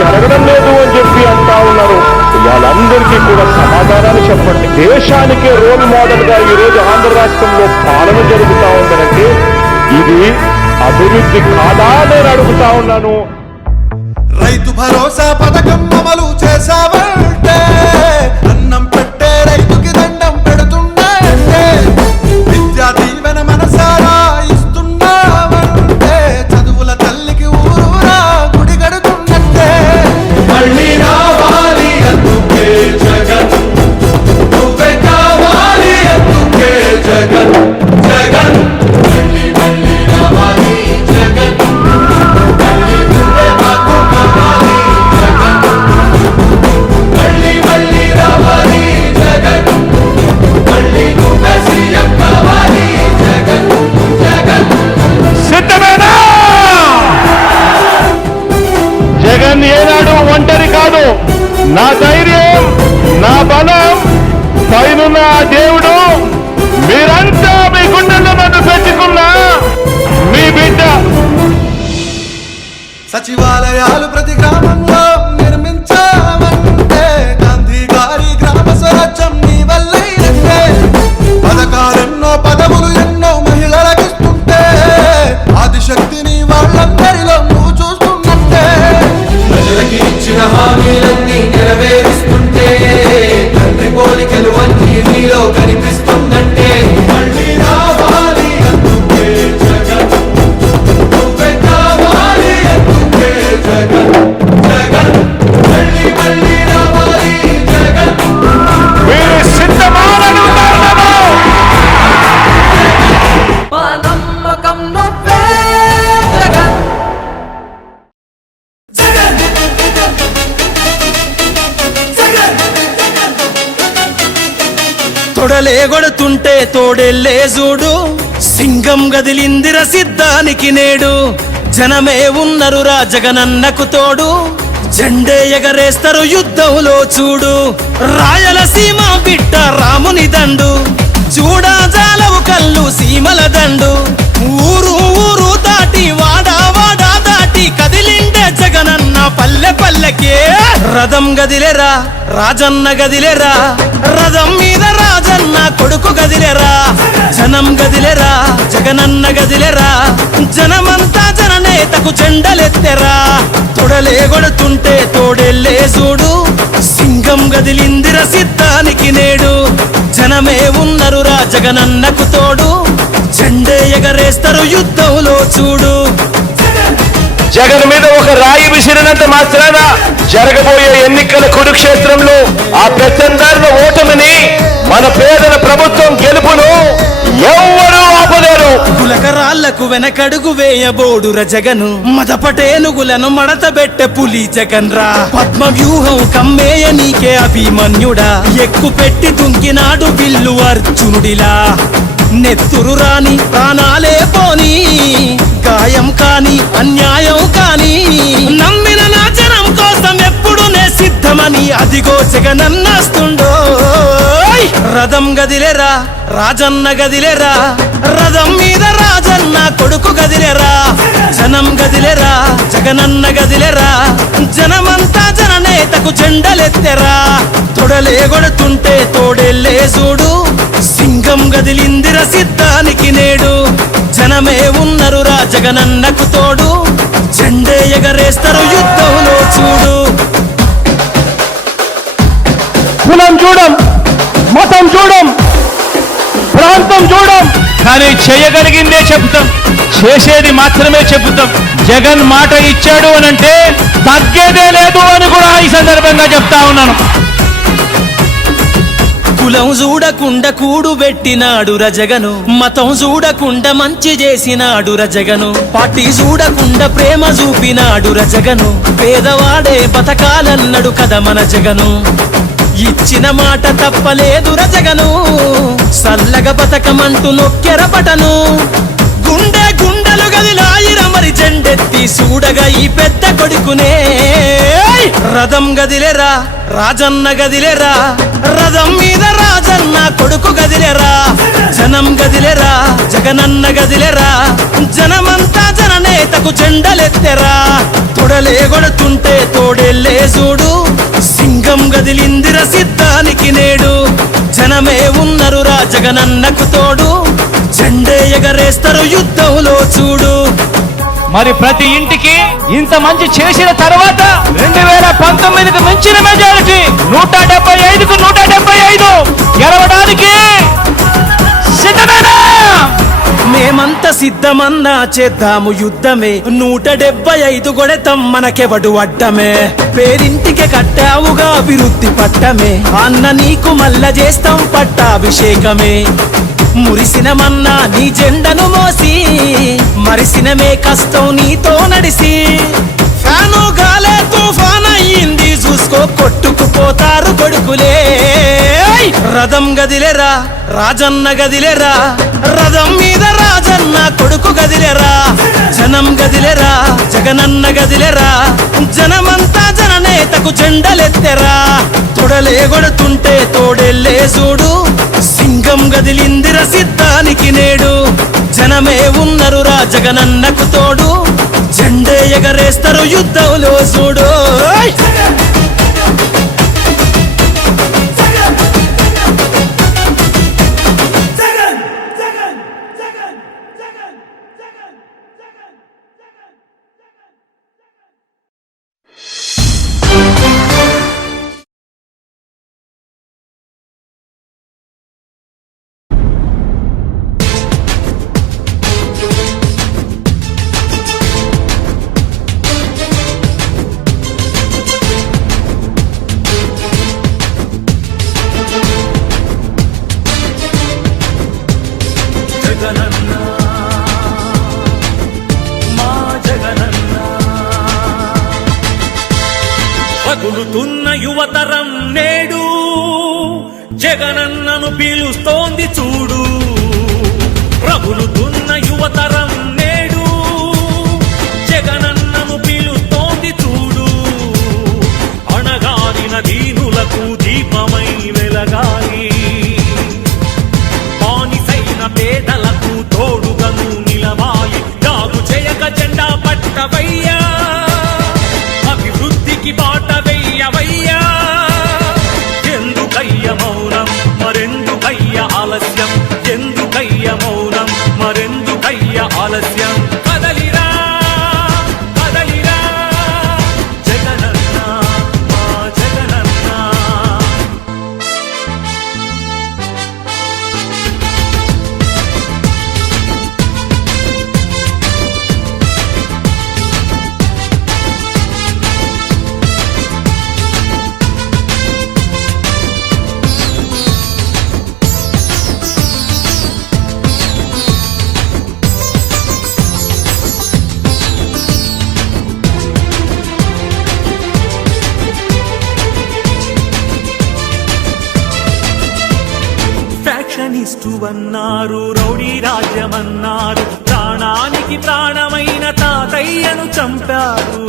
జరగడం లేదు అని చెప్పి అంటా ఉన్నారు. వాళ్ళందరికీ కూడా సమాధానాలు చెప్పండి. దేశానికే రోల్ మోడల్ గా ఈ రోజు ఆంధ్ర రాష్ట్రంలో పాలన జరుగుతా ఉందనంటే ఇది అభివృద్ధి కాదా నేను అడుగుతా ఉన్నాను. రైతు భరోసా పథకం అమలు చేసావంటే, అన్నం పెట్టే రైతుకి దండం పెడుతున్నాయంటే, విద్యా దీవెన మనసారా ఇస్తున్నావంటే, చదువుల తల్లికి ఊరూరా గుడి గడుతున్నట్టే. మళ్ళీ రావాలి అందుకే జగన్, నువ్వే కావాలి అందుకే జగన్, జగన్ మళ్ళీ మళ్ళీ రావాలి జగన్, మళ్ళీ నువ్వే మాకు కావాలి జగన్, మళ్ళీ మళ్ళీ రావాలి జగన్, మళ్ళీ నువ్వే సీఎం కావాలి జగన్, జగన్. సిద్ధమేనా? జగన్ ఏనాడు ఒంటరి కాదు. నా ధైర్యం, నా బలం పైనున్న ఆ దేవుడు, మీరంతా మీ గుండెల్లో నన్ను పెట్టుకున్నా మీ బిడ్డ. సచివాలయాలు ప్రతి గ్రామంలో నిర్మించావంటే, గాంధీ గారి గ్రామ స్వరాజ్యం నీ వల్లైనట్టే. పథకాలెన్నో పదవులు ఎన్నో మహిళలకిస్తుంటే, ఆదిశక్తిని వాళ్ళందరిలో నువ్వు చూస్తున్నట్టే. ప్రజలకి ఇచ్చిన హామీలన్నీ నెరవేరుస్తుంటే, తండ్రి పోలికలు అన్నీ నీలో కనిపిస్తుందంటే, మళ్ళీ రావాలి అందుకే జగన్, నువ్వే కావాలి అందుకే జగన్, జగన్ మళ్ళీ మళ్ళీ రావాలి జగన్. మీరు సిద్ధమాలను మా నమ్మకం నువ్వే జగన్, జగన్ జగన్. తొడలేగొడుతుంటే తోడెళ్ళే చూడు, సింగం గదిలిందిర సిద్ధానికి నేడు. జనమే ఉన్నరురా జగనన్నకు తోడు, జెండే ఎగరేస్తారు యుద్ధంలో చూడు. రాయలసీమ బిడ్డ రాముని దండు, చూడా జాలవు కళ్ళు సీమల దండు. ఊరు ఊరు దాటి వాడా వాడా దాటి కదిలిండే జగనన్న పల్లె పల్లెకే. రథం గదిలేరా రాజన్న గదిలేరా, రథం మీద రాజన్న కొడుకు గదిలేరా. జనం గదిలేరా జగనన్న గదిలేరా, జనమంతా జననేతకు జెండలెత్తెరా. తొడలేగొడుతుంటే తోడెళ్ళే చూడు, సింగం గదిలిందిర సిద్ధానికి నేడు. జనమే ఉన్నరురా జగనన్నకు తోడు, జెండే ఎగరేస్తారు యుద్ధంలో చూడు. జగన్ మీద ఒక రాయి విసిరినంత మాత్రాన జరగబోయే ఎన్నికల కురుక్షేత్రంలో ఆ పెత్తందారుల ఓటమిని, మన పేదల ప్రభుత్వం గెలుపును ఎవ్వరూ ఆపలేరు. గులకరాళ్లకు వెనకడుగు వేయబోడుర జగను, మదపటేనుగులను మడతబెట్టె పులి జగన్ రా. పద్మ వ్యూహం కమ్మేయ నీకే అభిమన్యుడా, ఎక్కు పెట్టి దుంకినాడు బిల్లు అర్జునుడిలా. నెత్తురు రాని ప్రాణాలే పోని, గాయం కాని అన్యాయం కాని, నమ్మిన నా జనం కోసం ఎప్పుడు నే సిద్ధమని అదిగో జగనన్నస్తుండో. రథం గదిలేరా రాజన్న గదిలేరా, రథం మీద రాజన్న కొడుకు గదిలేరా. జనం గదిలేరా జగనన్న గదిలేరా, జనమంతా జననేతకు జెండలెత్తెరా. తొడలేగొడుతుంటే తోడెళ్ళే చూడు, సింగం గదిలిందిర సిద్ధానికి నేడు. జనమే ఉన్నరురా జగనన్నకు తోడు, జెండే ఎగరేస్తారు యుద్ధంలో చూడు. కులం చూడం, మతం చూడం, ప్రాంతం చూడం, కానీ చేయగలిగిందే చెబుతాం, చేసేది మాత్రమే చెబుతాం. జగన్ మాట ఇచ్చాడు అనంటే తగ్గేదే లేదు అని కూడా ఈ సందర్భంగా చెప్తా ఉన్నాను. కులం చూడకుండా కూడు పెట్టినాడు రజగను, మతం చూడకుండా మంచి చేసినాడు రజగను, పార్టీ చూడకుండా ప్రేమ చూపినాడు రజగను. పేదవాడే బతకాలన్నాడు కదా మన జగను, ఇచ్చిన మాట తప్పలేదు రజగను. సల్లగ బతకమంటూ నొక్కెర బటను, గుండె గుండెలు గదిలాయిర మరి జెండెత్తి చూడగా ఈ పెద్ద కొడుకునే. రథం గదిలేరా రాజన్న గదిలేరా, రథం మీద రాజన్న కొడుకు గదిలేరా. జనం గదిలేరా జగనన్న గదిలేరా, జనమంతా జననే జననేతకు జెండలెత్తెరా తొడలే కొడుతుంటే తోడెల్లే చూడు సింగం గదిలిందిర సిద్ధానికి నేడు జనమే ఉన్నరురా జగనన్నకు తోడు జెండే ఎగరేస్తారు యుద్ధంలో చూడు. మరి ప్రతి ఇంటికి ఇంత మంచి చేసిన తర్వాత 2019కు మించిన మెజారిటీ 175కు 175 గెలవడానికి సిద్ధమేనా? మేమంతా సిద్ధమన్నా చేద్దాము యుద్ధమే 175 కొడతాం మనకెవడు అడ్డమే పేరింటికి కట్టావుగా అభివృద్ధి పట్టమే అన్న నీకు మల్ల చేస్తాం పట్టాభిషేకమే మురిసినమన్నా నీ జెండను మోసి మరిసినమే కష్టం నీతో నడిసి ఫ్యాను గాలే తుఫాన్ అయ్యింది చూసుకో కొట్టుకుపోతారు కొడుకులే రథం గదిలేరా రాజన్న గదిలేరా రథం మీద రాజన్న కొడుకు గదిలేరా జనం గదిలేరా జగనన్న గదిలేరా జనమంతా జననేతకు జెండలెత్తెరా తొడలే కొడుతుంటే తోడెల్లే చూడు సింగం గదిలిందిర సిద్ధానికి నేడు జనమే ఉన్నరురా జగనన్నకు తోడు జెండే ఎగరేస్తారు యుద్ధంలో చూడు. పగులుతున్న యువతరం నేడు జగనన్నను పిలుస్తోంది చూడు రగులుతున్న యువతరం నేడు జగనన్నను పిలుస్తోంది చూడు అణగారిన దీనులకు దీపమై వెలగాలి బానిసైన పేదలకు తోడుగను నిలవాలి జాగు చేయక జెండా పట్టవయ్యా అభివృద్ధికి బాట వెయ్యవయ్యా ఎందుకయ్య మౌనం మరెందుకయ్య ఆలస్యం ఎందుకయ్య మౌనం మరెందుకయ్య ఆలస్యం కదలిరా కదలిరా జగనన్న మా జగనన్న ఫ్యాక్షనిస్టు అన్నారు రౌడీ రాజ్యమన్నారు ప్రాణానికి ప్రాణమైన తాతయ్యను చంపారు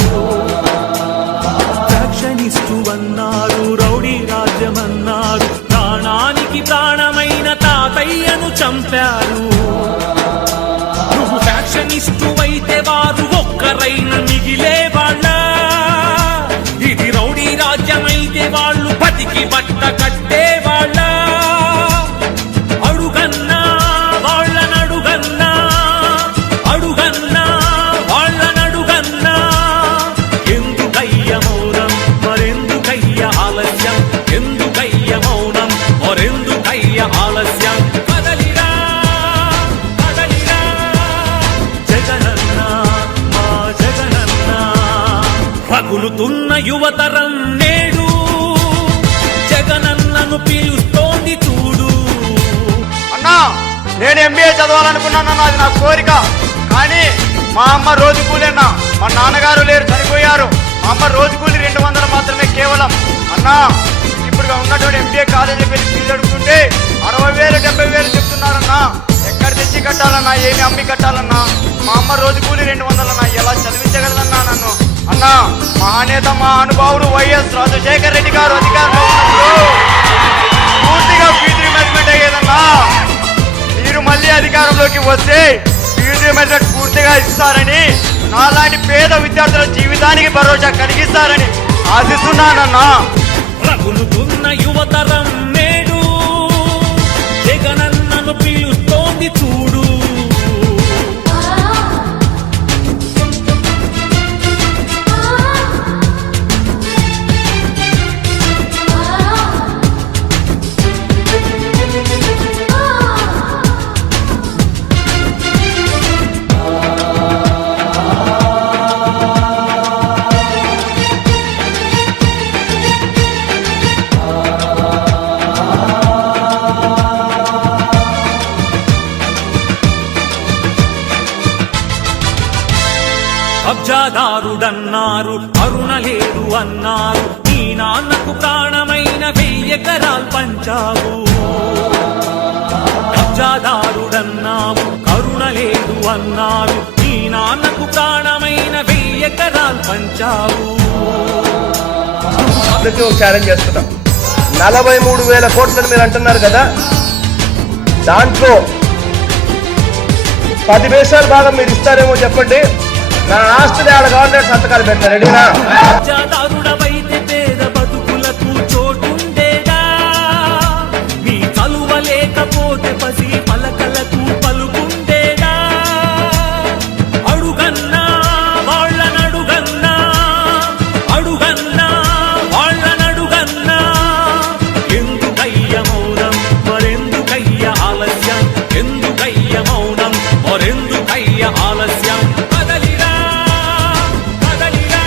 ఫ్యాక్షనిస్టు అన్నారు రౌడీ రాజ్యమన్నారు ప్రాణానికి ప్రాణమైన తాతయ్యను చంపారు నువ్వు ఫ్యాక్షనిస్టు అయితే వారు ఒక్కరైన మిగిలే వాళ్ళ ఇది రౌడీ రాజ్యమైతే వాళ్ళు బతికి బట్ట కట్టే వాళ్ళ అడుగన్నా వాళ్ళనడుగన్నా అడుగన్నా వాళ్ళనడుగన్నా ఎందుకయ్య మౌనం మరెందుకయ్య ఆలస్యం ఎందుకయ్య మౌనం మరెందుకయ్య ఆలస్యం కదలిరా కదలిరా జగనన్న మా జగనన్న రగులుతున్న యువతరం నేడు జగనన్నను పిలుస్తోంది చూడు అన్నా నేను ఎంబీఏ చదవాలనుకున్నానన్నా అది నా కోరిక కానీ మా అమ్మ రోజు కూలన్నా మా నాన్నగారు లేరు చనిపోయారు మా అమ్మ రోజు కూలి 200 మాత్రమే కేవలం అన్నా ఇప్పుడు ఉన్నటువంటి ఎంబీఏ కాలేజీకి వెళ్ళి ఫీజు అడుగుతుంటే 60,000 70,000 చెప్తున్నారన్నా ఎక్కడ తెచ్చి కట్టాలన్నా ఏమి అమ్మి కట్టాలన్నా మా అమ్మ రోజు కూలి 200 అన్నా ఎలా చదివించగలదన్నా నన్ను అన్నా మహానేత మా అనుభావుడు వైఎస్ రాజశేఖర్ రెడ్డి గారు అధికారంలో ఉన్నప్పుడు పూర్తిగా ఫీజు రిమెంట్మెంట్ అయ్యేదన్నా మీరు మళ్ళీ అధికారంలోకి వస్తే ఫీజు రిమెంట్మెంట్ పూర్తిగా ఇస్తారని నాలాంటి పేద విద్యార్థుల జీవితానికి భరోసా కలిగిస్తారని ఆశిస్తున్నానన్నా. రగులుతున్న యువతరం నేడు జగనన్నను పిలుస్తోంది చూడు. కబ్జాదారుడన్నారు, కరుణ లేదు అన్నారు, నీ నాన్నకు ప్రాణమైన 1000 ఎకరాలు పంచావు. కబ్జాదారుడన్నావు, కరుణ లేదు అన్నారు, నీ నాన్నకు ప్రాణమైన 1000 ఎకరాలు పంచావు. అందుకే ఒక ఛాలెంజ్ చేస్తున్నాం. 43,000 కోట్లని మీరు అంటున్నారు కదా, దాంట్లో 10 పైసలు భాగం మీరు ఇస్తారేమో చెప్పండి. నా ఆస్తిని ఆడ గవర్నమెంట్ సంతకాలు పెట్టారు. రెడీనా? కబ్జాదారుడవైతే పేద బతుకులకు చోటుండేదా? నీ చలువ లేకపోతే పసి పలకలకు పలుకుండేదా? అడుగన్నా వాళ్ళనడుగన్నా, అడుగన్నా వాళ్ళనడుగన్నా, ఎందుకయ్య మౌనం మరెందుకయ్య ఆలస్యం, ఎందుకయ్య మౌనం మరెందుకయ్య ఆలస్యం? కదలిరా కదలిరా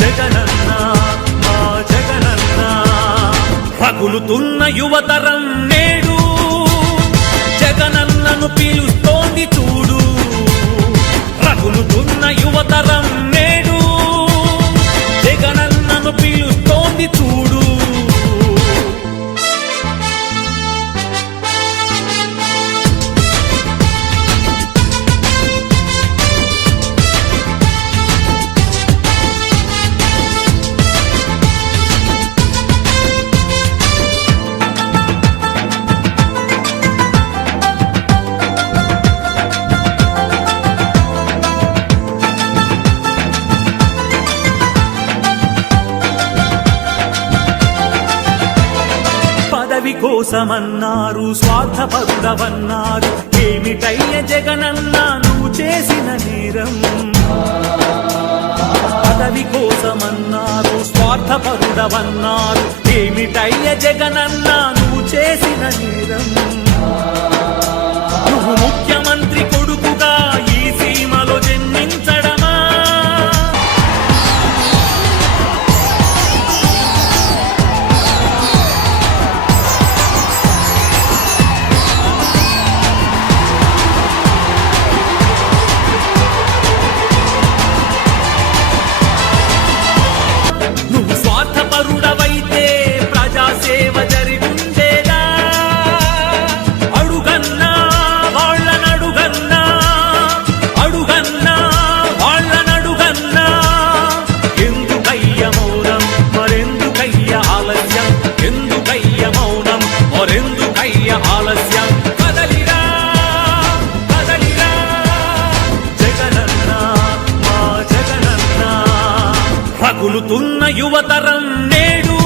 జగనన్న మా జగనన్న. రగులుతున్న యువతరం నేడు జగనన్నను పిలుస్తోంది చూడు. రగులుతున్న యువతరం నేడు జగనన్నను పిలుస్తోంది చూడు. పదవి కోసమన్నారు, స్వార్థపరుడవన్నారు, ఏమిటయ్య జగనన్న నువ్వు చేసిన నేరం? పదవి కోసమన్నారు, స్వార్థపరుడవన్నారు, ఏమిటయ్య జగనన్న నువ్వు చేసిన నేరం? నువ్వు ముఖ్యమంత్రి కొడుకుగా ఈ సీమలో జన్మించడమా? నువ్వు స్వార్థపరుడవైతే ప్రజాసేవ జరిగుండేదా? అడుగన్నా వాళ్ళనడుగన్నా, అడుగన్నా వాళ్ళనడుగన్నా, ఎందుకయ్య మౌనం మరెందుకయ్య ఆలస్యం, ఎందుకయ్య మౌనం మరెందుకయ్య ఆలస్యం? కదలిరా కదలిరా జగనన్న మా జగనన్న. రగులుతున్న యువతరం నేడు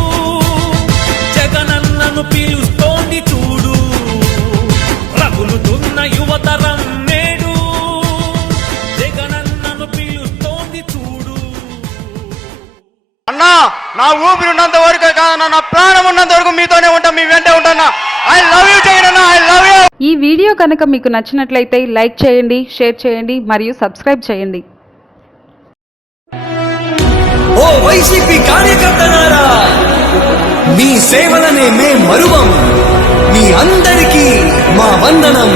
జగనన్నను పిలుస్తోంది చూడు. రగులుతున్న యువతరం నేడు జగనన్నను పిలుస్తోంది చూడు. అన్నా, నా ఊపిరి ఉన్నంత వరకు కాదన్నా, నా ప్రాణం ఉన్నంత వరకు మీతోనే ఉంటా, మీ వెంటే ఉంటానా. I love you Jagananna, I love you. ఈ వీడియో కనుక మీకు నచ్చినట్లయితే లైక్ చేయండి, షేర్ చేయండి మరియు సబ్స్క్రైబ్ చేయండి. ఓ వైసీపీ కార్యకర్తలారా, మీ సేవలనే మే మరువం. మీ అందరికీ మా వందనం.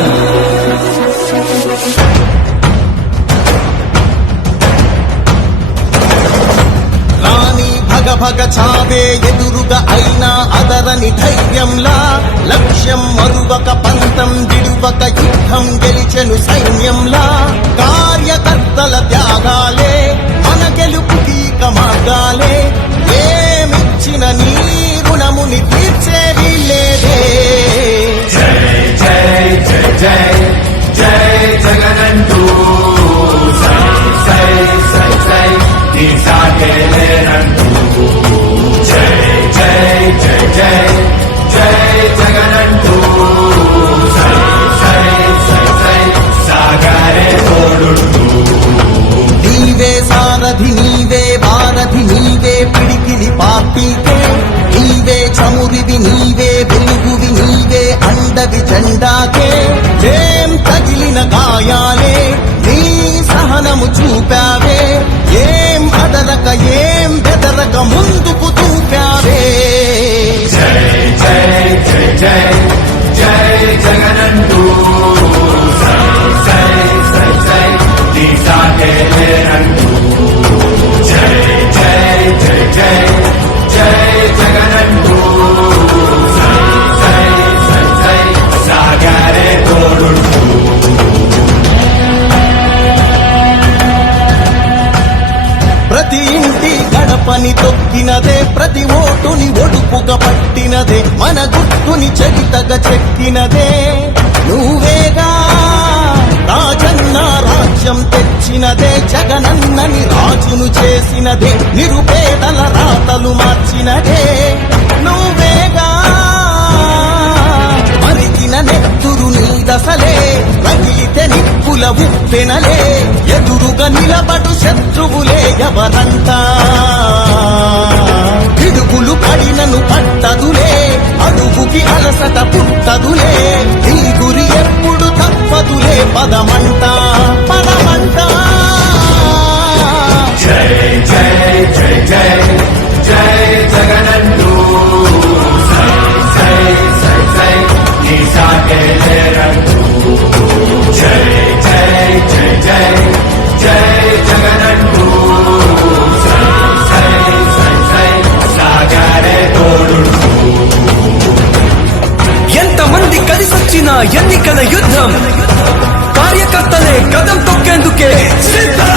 రాణి భగ భగ చావే ఎదురుగా అయినా అదరని ధైర్యంలా, లక్ష్యం మరువక పంతం విడువక యుద్ధం గెలిచెను సైన్యంలా. కార్యకర్తల త్యాగాలే మన గెలుపుకి మార్గాలే, ఏమిచ్చిన నీ రుణముని తీర్చేది లేదే. జై జై జై జై జై జగనంటూ ముందుకు దూపారే. జై జై జై జై జై జగనంటూ సై సై సై సై నీ సాటే లేరంటూ. జై జై జై జై జై జగనంటూ సై సై సై సై సాగారే తోడుంటూ. ప్రతి ఇంటి గడపని తొక్కినదే, ప్రతి ఓటుని ఒడుపుగా పట్టినదే, మన గుర్తుని చరితగా చెక్కినదే నువ్వేగా. రాజన్న రాజ్యం తెచ్చినదే, జగనన్నని రాజును చేసినదే, నిరుపేదల రాతలు మార్చినదే నువ్వేగా. మరిగిన నెత్తురు నీదసలే, రగిలితే నిప్పుల ఉప్పెనలే, ఎదురుగా నిలబడు శత్రువులే ఎవరంతా. పిడుగులు పడినను పట్టదులే, అడుగుకి అలసట పుట్టదులే, నీ గురి ఎప్పుడు తప్పదులే, పదమంట పదమంట. జై జై జై జై జై జగనంటూ సై సై సై సై నీ సాటే లేరంటూ. జై జై జై జై జై జగనంటూ సై సై సై సై సాగారే తోడుంటూ. ఎంతమంది కలిసొచ్చిన ఎన్నికల యుద్ధం, కార్యకర్తలే కదం తొక్కేందుకే సిద్ధం.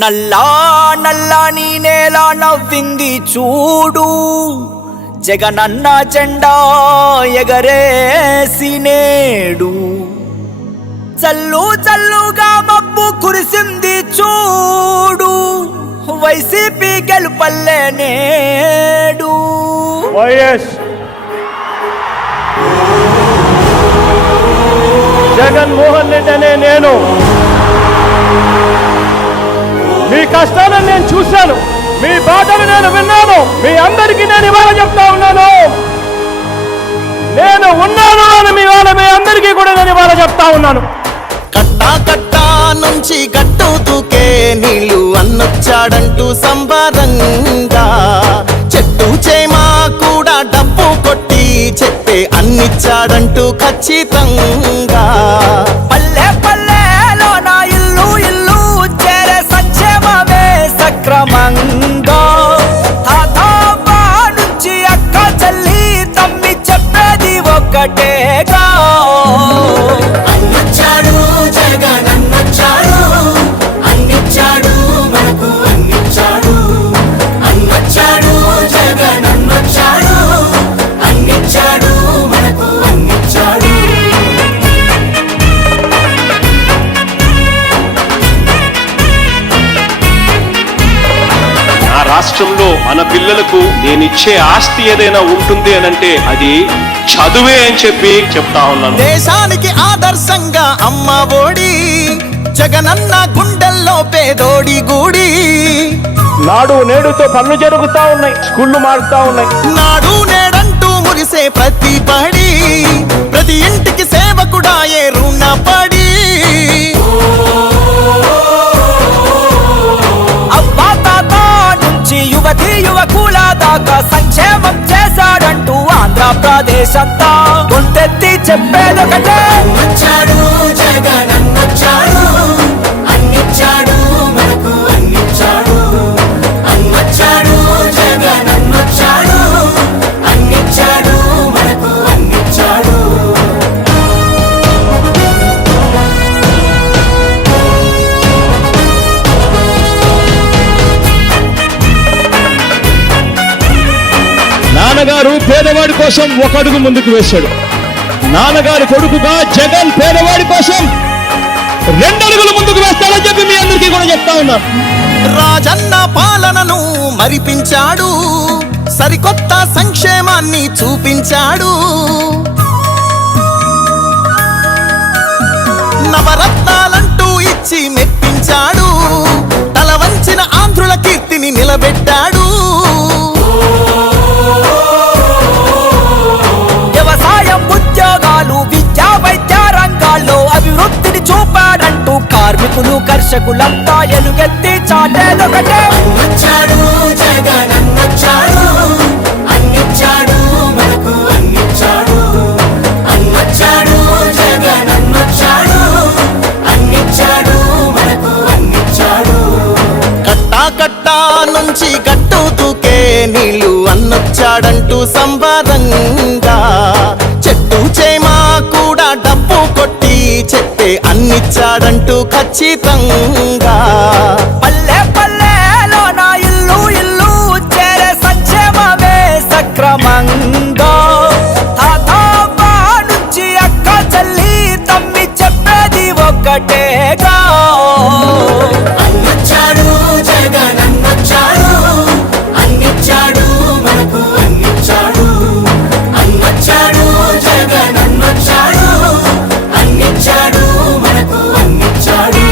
నల్లా నల్లాని నేల నవ్వింది చూడు, జగనన్న జెండా ఎగరేసి నేడు. చల్లు చల్లుగా మబ్బు కురిసింది చూడు, వైసీపీ గెలుపల్లే నేడు. వైఎస్ జగన్మోహన్ రెడ్డి అనే నేను మీ కష్టాలను నేను చూశాను, మీ బాధను నేను విన్నాను. మీ అందరికీ నేను ఇవాళ చెప్తా ఉన్నాను, నేను ఉన్నాను అని మీ అందరికీ కూడా నేను ఇవాళ చెప్తా ఉన్నాను. కట్టా కట్టా నుంచి గట్టు తూకే నీళ్ళు అన్నొచ్చాడంటూ సంబరంగా, చెట్టు చేమా కూడా డబ్బు కొట్టి చెప్పే అన్నిచ్చాడంటూ ఖచ్చితంగా. పల్లె పల్లెలో నా ఇల్లు ఇల్లు చేరే సంక్షేమమే సక్రమంగా. తాతాబా నుంచి అక్క చెల్లి తమ్మి చెప్పేది ఒక్కటేగా. అన్నొచ్చాడు జగనన్నొచ్చాడు, అన్నిచ్చాడు మనకు అన్నిచ్చాడు. అన్నొచ్చాడు జగనన్నొచ్చాడు, అన్నిచ్చాడు మనకు అన్నిచ్చాడు. నా రాష్ట్రంలో మన పిల్లలకు నేనిచ్చే ఆస్తి ఏదైనా ఉంటుంది అనంటే అది చదువే అని చెప్పి చెప్తా ఉన్నాను. దేశానికి ఆదర్శంగా అమ్మ ఒడి, జగనన్న గుండెల్లో పేదోడి గుడి. నాడు నేడుతో పనులు జరుగుతా ఉన్నాయి, స్కూళ్లు మారుతా ఉన్నాయి. నాడు నేడంటూ మురిసే ప్రతి పడి, ప్రతి ఇంటికి సేవకుడా ఏ రుణపడి. అవ్వా తాత నుంచి యువతి యువకుల దాకా సంక్షేమం చేశాడంటూ ఆంధ్రప్రదేశ్ అంతా గొంతెత్తి చెప్పేదొకటే. అన్నొచ్చాడు జగనన్నొచ్చాడు, అన్నిచ్చాడు మనకు అన్నిచ్చాడు. అన్నొచ్చాడు జగనన్నొచ్చాడు, అన్నిచ్చాడు మనకు అన్నిచ్చాడు. నాన్నగారు పేదవాడి కోసం ఒక అడుగు ముందుకు వేశాడు. నాన్నగారి కొడుకుగా జగన్ పేదవాడి కోసం 2 అడుగులు ముందుకు వేస్తాడని చెప్పి మీ అందరికీ కూడా చెప్తా ఉన్నా. రాజన్న పాలనను మరిపించాడు, సరికొత్త సంక్షేమాన్ని చూపించాడు. నవరత్నాలంటూ ఇచ్చి మెప్పించాడు, తల నిలబెట్టాడు. వ్యవసాయం, ఉద్యోగాలు, విద్యా వైద్య రంగాల్లో అభివృద్ధిని చూపాడంటూ కార్మికులు కర్షకులంతా ఎలుగెత్తి చాటేదొకటే. అన్నొచ్చాడు జగన్ అన్నొచ్చాడు, అన్నిచ్చాడు మనకు అన్నిచ్చాడు. అన్నొచ్చాడు జగన్ అన్నొచ్చాడు, అన్నిచ్చాడు మనకు అన్నిచ్చాడు. కట్టా కట్టా నుంచి గట్టు దూకే నీళ్ళు అన్నొచ్చాడంటూ సంబరంగా, చెట్టు చేమా కూడా డబ్బు కొట్టి చెప్పే అన్నిచ్చాడంటూ ఖచ్చితంగా. పల్లె పల్లెలో నా ఇల్లు ఇల్లు చేరే సంక్షేమమే సక్రమంగా. తాతవ్వ నుంచి అక్క చెల్లి తమ్మి చెప్పేది ఒక్కటేగా. అన్నొచ్చాడు జగన్ అన్నొచ్చాడు, అన్నిచ్చాడు మనకు అన్నిచ్చాడు. అన్నొచ్చాడు జగన్ అన్నొచ్చాడు, అన్నిచ్చాడు మనకు అన్నిచ్చాడు.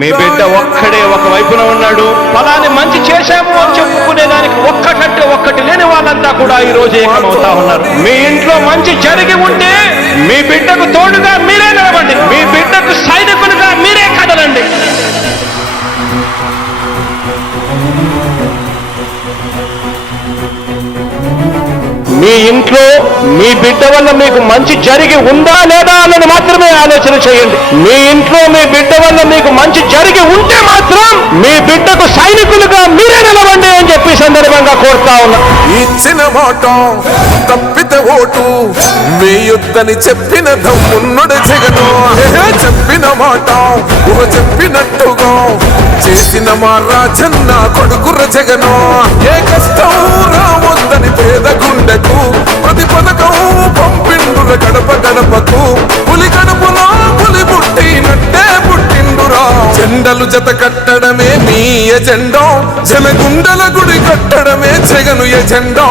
మీ బిడ్డ ఒక్కడే ఒక వైపున ఉన్నాడు. ఫలాన్ని మంచి చేశాము అని చెప్పుకునే దానికి ఒక్కటంటే ఒక్కటి లేని వాళ్ళంతా కూడా ఈ రోజు ఏకమవుతా ఉన్నారు. మీ ఇంట్లో మంచి జరిగి ఉంటే మీ బిడ్డకు తోడుగా మీరే నిలబండి, మీ బిడ్డకు సైనికులుగా మీరే కదలండి. మీ ఇంట్లో మీ బిడ్డ వల్ల మీకు మంచి జరిగి ఉందా లేదా అన్నది మాత్రమే ఆలోచన చేయండి. మీ ఇంట్లో మీ బిడ్డ వల్ల మీకు మంచి జరిగి ఉంటే మాత్రం మీ బిడ్డకు సైనికులుగా మీరే నిలవండి అని చెప్పి సందర్భంగా కోరుతా ఉన్నా. ఇచ్చిన మాట తప్పితే ఓటు మీ యుద్ధని చెప్పిన దమ్మున్నడు జగను. చెప్పిన మాట చెప్పినట్టుగా చేసిన మా రాజన్న కొడుకుర జగను. ఏ కష్టం రావద్దని పేద గుండెకు ప్రతి పథకం పంపిండుర గడప గడపకు. పులి గడపలో పులి పుట్టినట్టే పుట్టిండురా. జెండలు జత కట్టడమే మీ ఎజెండా, జనగుండల గుడి కట్టడమే జగను ఎజెండా.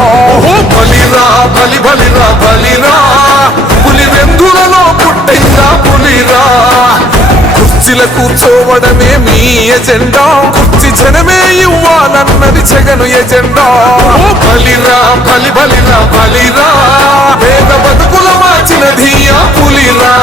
బలిరా బలి బలిరా బలిరా, పులి వెందులలో పుట్టిందా పులిరా. కుర్చీల కూర్చోవడమే మీ ఎజెండా, కుర్చీ జనమే ఇవ్వాలన్నది జగను ఎజెండా. బలిరా బలి బలిరా బలిరా, పేద బతుకుల మార్చినది ఆ పులిరా.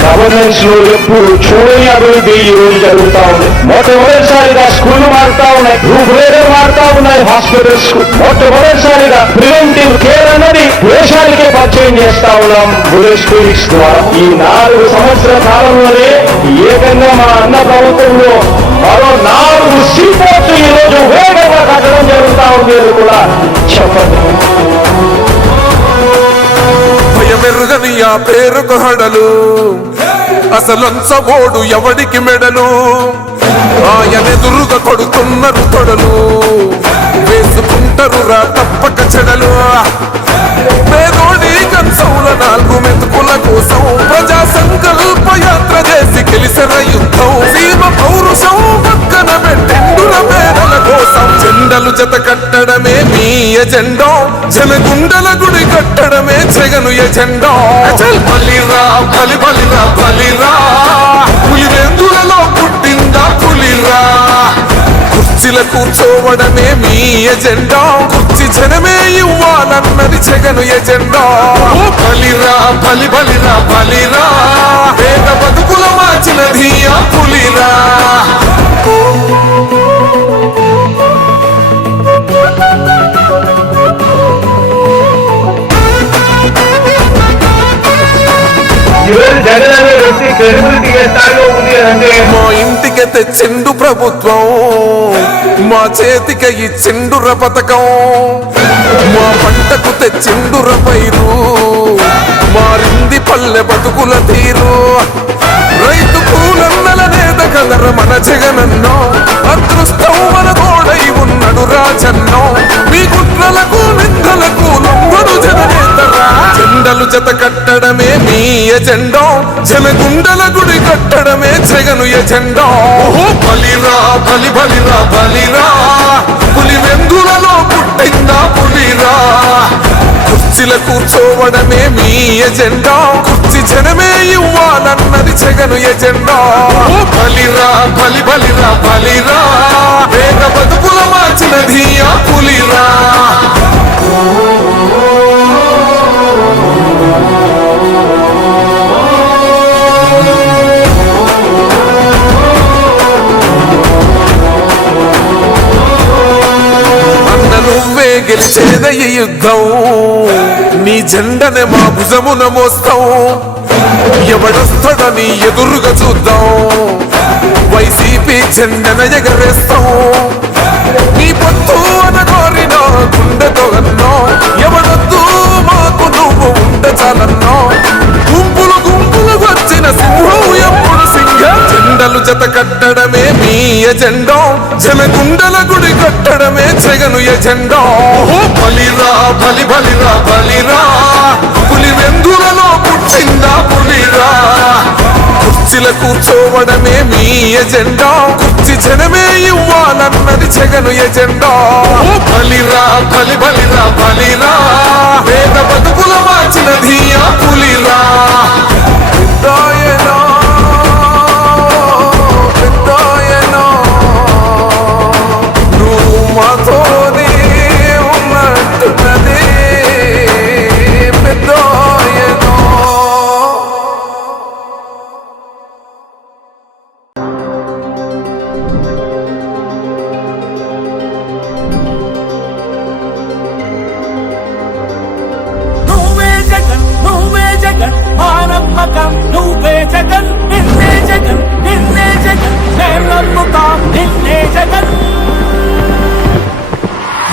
గవర్నెన్స్ లో ఎప్పుడు చూడని అభివృద్ధి ఈ రోజు జరుగుతా ఉంది. మొట్టమొదటిసారిగా స్కూళ్లు మారుతా ఉన్నాయి, రూపురేఖలు మారుతా ఉన్నాయి, హాస్పిటల్స్ కు మొట్టమొదటిసారిగా ప్రివెంటివ్ కేర్ అన్నది దేశానికే పరిచయం చేస్తా ఉన్నాం బుల్లెట్ క్లినిక్స్ ద్వారా. ఈ 4 సంవత్సరాల కాలంలోనే ఏకంగా మా అన్న ప్రభుత్వంలో మరో 4 సీపోర్ట్స్ ఈ రోజు వేగంగా కట్టడం జరుగుతా ఉంది అని కూడా చెప్పండి. భయమెరుగని ఆ పేరుకు హడలు, అసలంచబోడు ఎవడికి మెడలు. ఆయనెదురుగా కొడుతున్నారు తొడలు, వేసుకుంటారు రా తప్పక చెడలు. పేదోడి కంచంల 4 మెతుకుల కోసం ప్రజా సంకల్ప యాత్ర చేసి గెలిసిన యుద్ధం. సీమ పౌరుషం పక్కన పెట్టిండుల పేదల కోసం. జెండలు జత కట్టడమే మీ ఎజెండా, జనగుండల గుడి కట్టడమే జగను ఎజెండా. బలిరా బలి బలిరా బలిరా, పులి వెందులలో పుట్టిందా పులిరా. కుర్చీల కూర్చోవడమే మీ ఎజెండా, కుర్చీ జనమే ఇవ్వాలన్నది జగను ఎజెండా. బలిరా బలి బలిరా బలిరా, పేద బతుకుల మార్చినది ఆ పులిరా. జగన్ అనే వ్యక్తి క్రెడిబిలిటీ ఏ స్థాయిలో ఉంది అంటే మా ఇంటికి తెచ్చిండు ప్రభుత్వం, మా చేతికి ఇచ్చిండుర పథకం. మా పంటకు తెచ్చిండుర పైరు, మారింది పల్లె బతుకుల తీరు. రైతు కూలన్నల నేత కదర మన జగనన్నో, అదృష్టం మన తోడై ఉన్నడు రాజన్నో. మీ కుట్రలకు నిందలకు లొంగడు జననేతరా. జెండలు జత కట్టడమే మీ ఎజెండా జనగుండల గుడి కట్టడమే జగను ఎజెండా బలిరా బలి బలిరా బలిరా పులి వెందులలో పుట్టిందా పులిరా కుర్చీల కూర్చోవడమే మీ ఎజెండా కుర్చీ జనమే ఇవ్వాలన్నది జగను ఎజెండా బలిరా బలి బలిరా బలిరా వేగ బతుకుల మార్చినది ఆ పులిరా నువ్వే గెలిచేదయ్య యుద్ధం నీ జెండనే మా భుజమున మోస్తాం ఎవడొస్తాడని ఎదురుగా చూద్దాం వైసీపీ జెండన ఎగరేస్తాం నీ పొత్తు అనగోరిన గుండెతో అన్నో ఎవడొద్దు మాకు నువ్వు ఉండ చాలన్నో గుంపులు గుంపులు వచ్చిన సింహం ఎప్పుడు సింహం జెండలు జత కట్టడమే మీ ఎజెండా జనగుండల గుడి కట్టడమే జగను ఎజెండా బలిరా బలి బలిరా బలిరా పులి వెందులలో పుట్టిందా పులిరా కుర్చీల కూర్చోవడమే మీ ఎజెండా కుర్చీ జనమే ఇవ్వాలన్నది జగను ఎజెండా బలిరా బలి బలిరా బలిరా వేద బతుకుల మార్చినది ఆ పులిరా పెద్దాయనా పెద్దాయనా నువ్వు మాతోనే ఉన్నట్టున్నది పెద్దాయనా నువ్వే జగన్ మా నమ్మకం నువ్వే జగన్ నిన్నే జగన్ నిన్నే జగన్ మేం నమ్ముతాం నిన్నే జగన్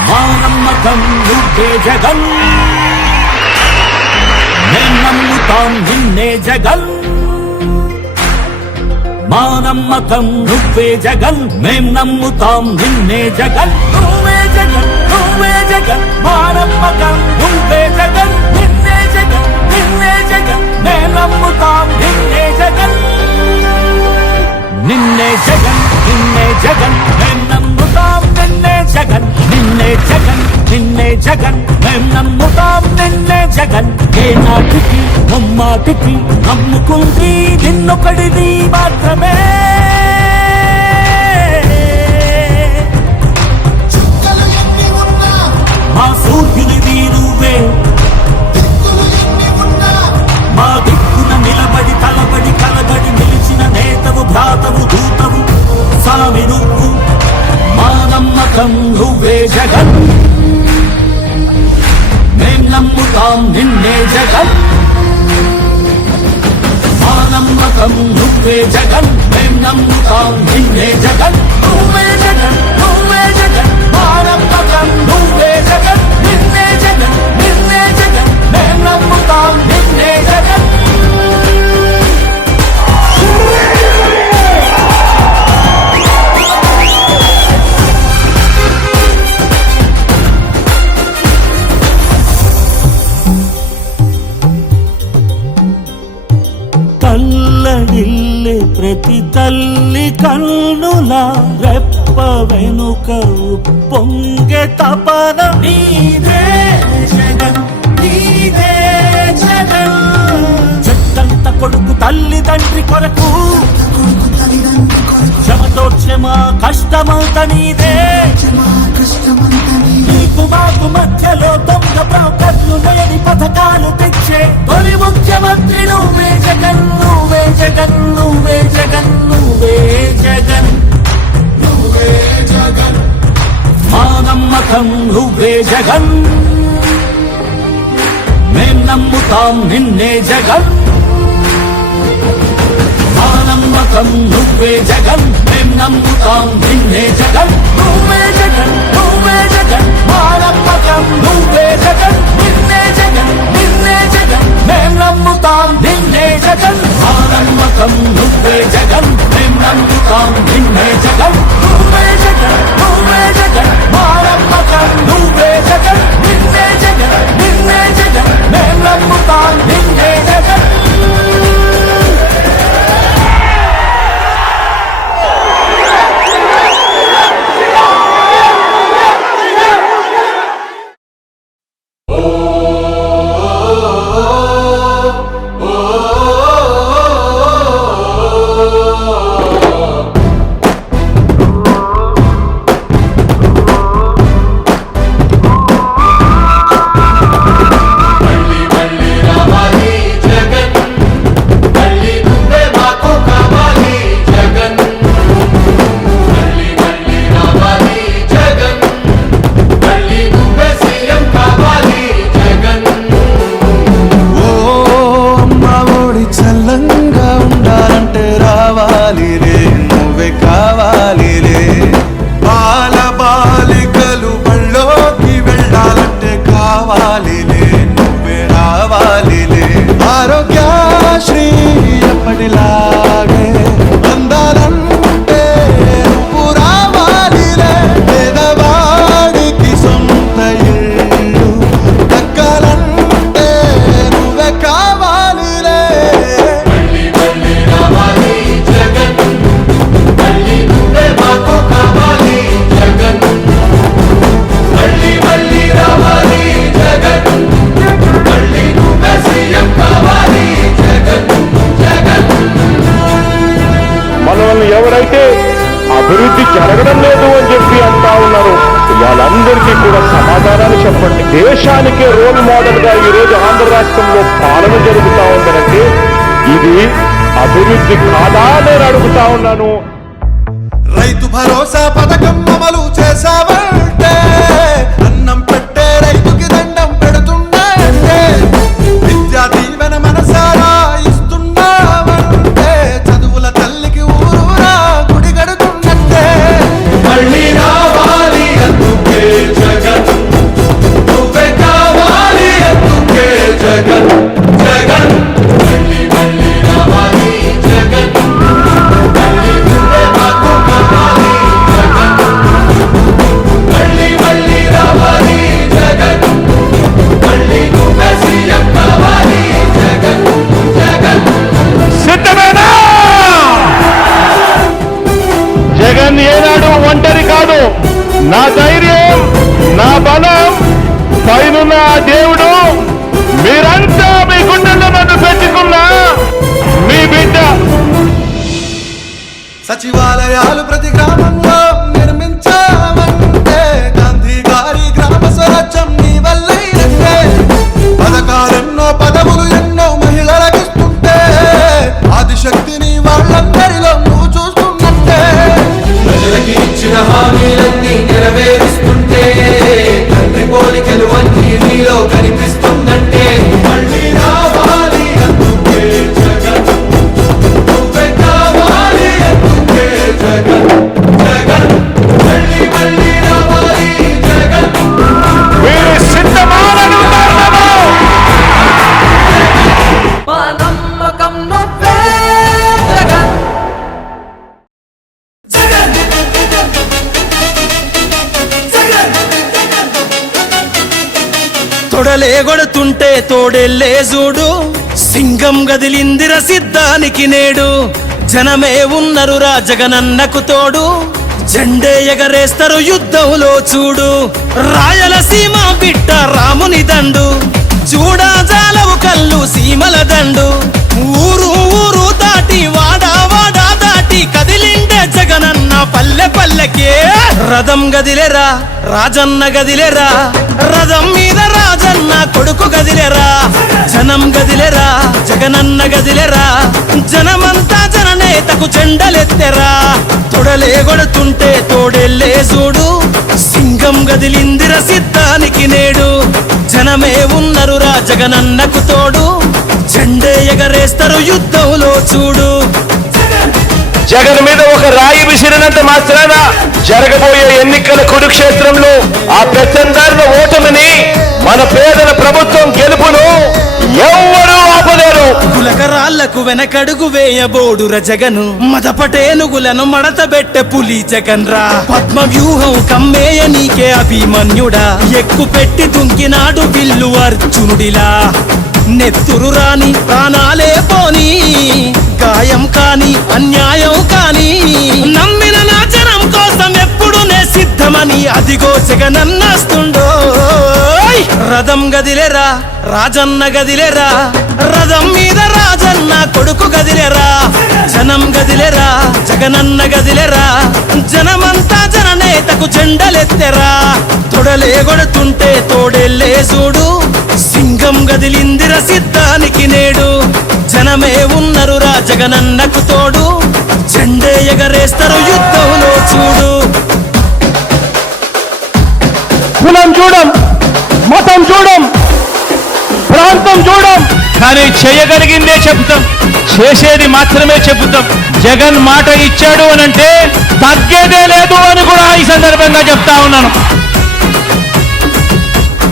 మా నమ్మకం నువ్వే జగన్ మేం నమ్ముతాం నిన్నే జగన్ మా నమ్మకం నువ్వే జగన్ మేం నమ్ముతాం నిన్నే జగన్ నువ్వే జగన్ మా నమ్మకం నువ్వే జగన్ నిన్నే జగన్ మేం నమ్ముతాం నిన్నే జగన్ నిన్నే జగన్ మేం నమ్ముతాం నిన్నే జగన్ నిన్నే జగన్ మేం నమ్ముతాం నిన్నే జగన్ ఏ నాటికి ముమ్మాటికి నమ్ముకుంది నిన్నొకడిది మాత్రమే మా సూర్యునిది నువ్వే మా దిక్కున నిలబడి తలబడి కలబడి నిలిచిన నేతవు భ్రాతవు దూతవు సామి నువ్వు మా నమ్మకం నువ్వే జగన్ మేం నమ్ముతాం నిన్నే జగన్ మా నమ్మకం నువ్వే జగన్ మేం నమ్ముతాం నిన్నే జగన్ నువ్వే జగన్ మా నమ్మకం నువ్వే జగన్ నిన్నే జగన్ మేం నమ్ముతాం నిన్నే జగన్ తల్లడిల్లే ప్రతి తల్లి కన్నుల రెప్ప వెనుక పొంగే తపన నీదే జగన్ నీదే జగన్ చెట్టంత కొడుకు తల్లి తండ్రి కొరకు క్షమతో క్షమ కష్టమంత నీదే నీకు మాకు మధ్యలో దొంగ బ్రోకర్లు లేని పథకాలు తెచ్చే తొలి ముఖ్యమంత్రి నువ్వే జగన్ నువ్వే జగన్ నువ్వే జగన్ నువ్వే జగన్ నువ్వే జగన్ మా నమ్మకం నువ్వే జగన్ మేం నమ్ముతాం నిన్నే జగన్ మా నమ్మకం నువ్వే జగన్ మేం నమ్ముతాం నిన్నే జగన్ నువ్వే జగన్ మా నమ్మకం నువ్వే జగన్ నిన్నే జగన్ మేం నమ్ముతాం నిన్నే జగన్ మా నమ్మకం నువ్వే జగన్ మేం నమ్ముతాం నిన్నే జగన్ నువ్వే జగన్ మా నమ్మకం నువ్వే జగన్ నిన్నే జగన్ మేం నమ్ముతాం కావాలిలే నువ్వే రావాలిలే ఆరోగ్యశ్రీ ఎప్పటిలాగే అందాలంటే నువ్వు రావాలిలే పేదవాడికి సొంత ఇల్లు దక్కాలంటే నువ్వే కావాలిలే మళ్ళీ మళ్ళీ రావాలి జగన్ మళ్ళీ నువ్వే మాకు కావాలి జగన్ మళ్ళీ మళ్ళీ రావాలి జగన్ మళ్ళీ నువ్వే సీఎం కావాలి జగన్ జగన్ మనల్ని ఎవరైతే అభివృద్ధి జరగడం లేదు అని చెప్పి అంటా ఉన్నారు వాళ్ళందరికీ కూడా సమాధానాలు చెప్పండి. దేశానికే రోల్ మోడల్ గా ఈ రోజు ఆంధ్ర రాష్ట్రంలో పాలన జరుగుతా ఉందంటే ఇది అభివృద్ధి కాదా నేను అడుగుతా ఉన్నాను. రైతు భరోసా పథకం అమలు చేసావంటే అన్నం పెట్టే రైతుకి దండం పెడుతున్నాయంటే విద్యా దీవెన మనసారా ఇస్తున్నావంటే చదువుల తల్లికి ఊరూరా గుడి గడుతున్నట్టే మళ్ళీ రావాలి అందుకే జగన్ నువ్వే కావాలి అందుకే జగన్ జగన్ మళ్ళీ మళ్ళీ రావాలి జగన్ మళ్ళీ నువ్వే మాకు కావాలి జగన్ మళ్ళీ మళ్ళీ రావాలి జగన్ మళ్ళీ నువ్వే సీఎం కావాలి జగన్ జగన్ సిద్ధమేనా? జగన్ ఏనాడు ఒంటరి కాదు. నా ధైర్యం నా బలం పైనున్న ఆ దేవుడు మీరంతా మీ గుండెల్లో నన్ను పెట్టుకున్నా మీ బిడ్డ. సచివాలయాలు ప్రతి గ్రామంలో నిర్మించామంటే గాంధీ గారి గ్రామ స్వరాజ్యం నీ వల్లైనట్టే పథకాలెన్నో పదవులు ఎన్నో మహిళలకిస్తుంటే ఆదిశక్తిని వాళ్ళందరిలో నువ్వు చూస్తున్నట్టే ప్రజలకి ఇచ్చిన హామీలన్నీ నెరవేరుస్తుంటే తండ్రి పోలికలు అన్నీ నీలో కనిపిస్తుందంటే మళ్ళీ రావాలి అందుకే జగన్ నువ్వే కావాలి అందుకే జగన్ జగన్ మళ్ళీ మళ్ళీ రావాలి జగన్ మీరు సిద్ధమాలను మా నమ్మకం నువ్వే జగన్ జగన్ జగన్ తొడలేగొడుతుంటే తోడెల్లే చూడు సింగం గదిలిందిర సిద్ధానికి నేడు జనమే ఉన్నరు రా జగనన్నకు తోడు జెండే ఎగరేస్తారు యుద్ధంలో చూడు రాయలసీమ బిడ్డ రాముని దండు చూడా జాలవు కళ్ళు సీమల దండు ఊరు ఊరు దాటి వాడా వాడా దాటి కదిలిండే జగనన్న పల్లె పల్లెకే రథం గదిలేరా రాజన్న గదిలేరా రథం మీద రాజన్న కొడుకు గదిలేరా జనం గదిలేరా జగనన్న గదిలేరా జనమంతా జననేతకు జెండలెత్తెరా తొడలేగొడుతుంటే తోడెల్లే చూడు సింగం గదిలిందిర సిద్ధానికి నేడు జనమే ఉన్నరు రా జగనన్నకు తోడు జెండే ఎగరేస్తారు యుద్ధంలో చూడు జగన్ మీద ఒక రాయి విసిరినంత మాత్రాన జరగబోయే ఎన్నికల కురుక్షేత్రంలో ఆ పెత్తందారుల ఓటమిని మన పేదల ప్రభుత్వం గెలుపును ఎవ్వరూ ఆపలేరు. గులకరాళ్లకు వెనకడుగు వేయబోడుర జగను మదపటేనుగులను మడతబెట్టె పులి జగన్ రా పద్మ వ్యూహం కమ్మేయ నీకే అభిమన్యుడా ఎక్కు పెట్టి దుంకినాడు బిల్లు అర్జునుడిలా నెత్తురు రాని ప్రాణాలే పోని గాయం కాని అన్యాయం కాని నమ్మిన నా జనం కోసం ఎప్పుడు నే సిద్ధమని అదిగో జగనన్నస్తుండో రథం గదిలేరా రాజన్న గదిలేరా రథం మీద రాజన్న కొడుకు గదిలేరా జనం గదిలేరా జగనన్న గదిలేరా జనమంతా జననేతకు జెండలెత్తెరా తొడలేగొడుతుంటే తోడెల్లే చూడు సింగం గదిలిందిర సిద్ధానికి నేడు జనమే ఉన్నరు రా జగనన్నకు తోడు జెండే ఎగరేస్తారు యుద్ధంలో చూడు కులం చూడం మతం చూడం ప్రాంతం చూడం కానీ చేయగలిగిందే చెప్తాం చేసేది మాత్రమే చెబుతాం జగన్ మాట ఇచ్చాడు అనంటే తగ్గేదే లేదు అని కూడా ఈ సందర్భంగా చెప్తా ఉన్నాను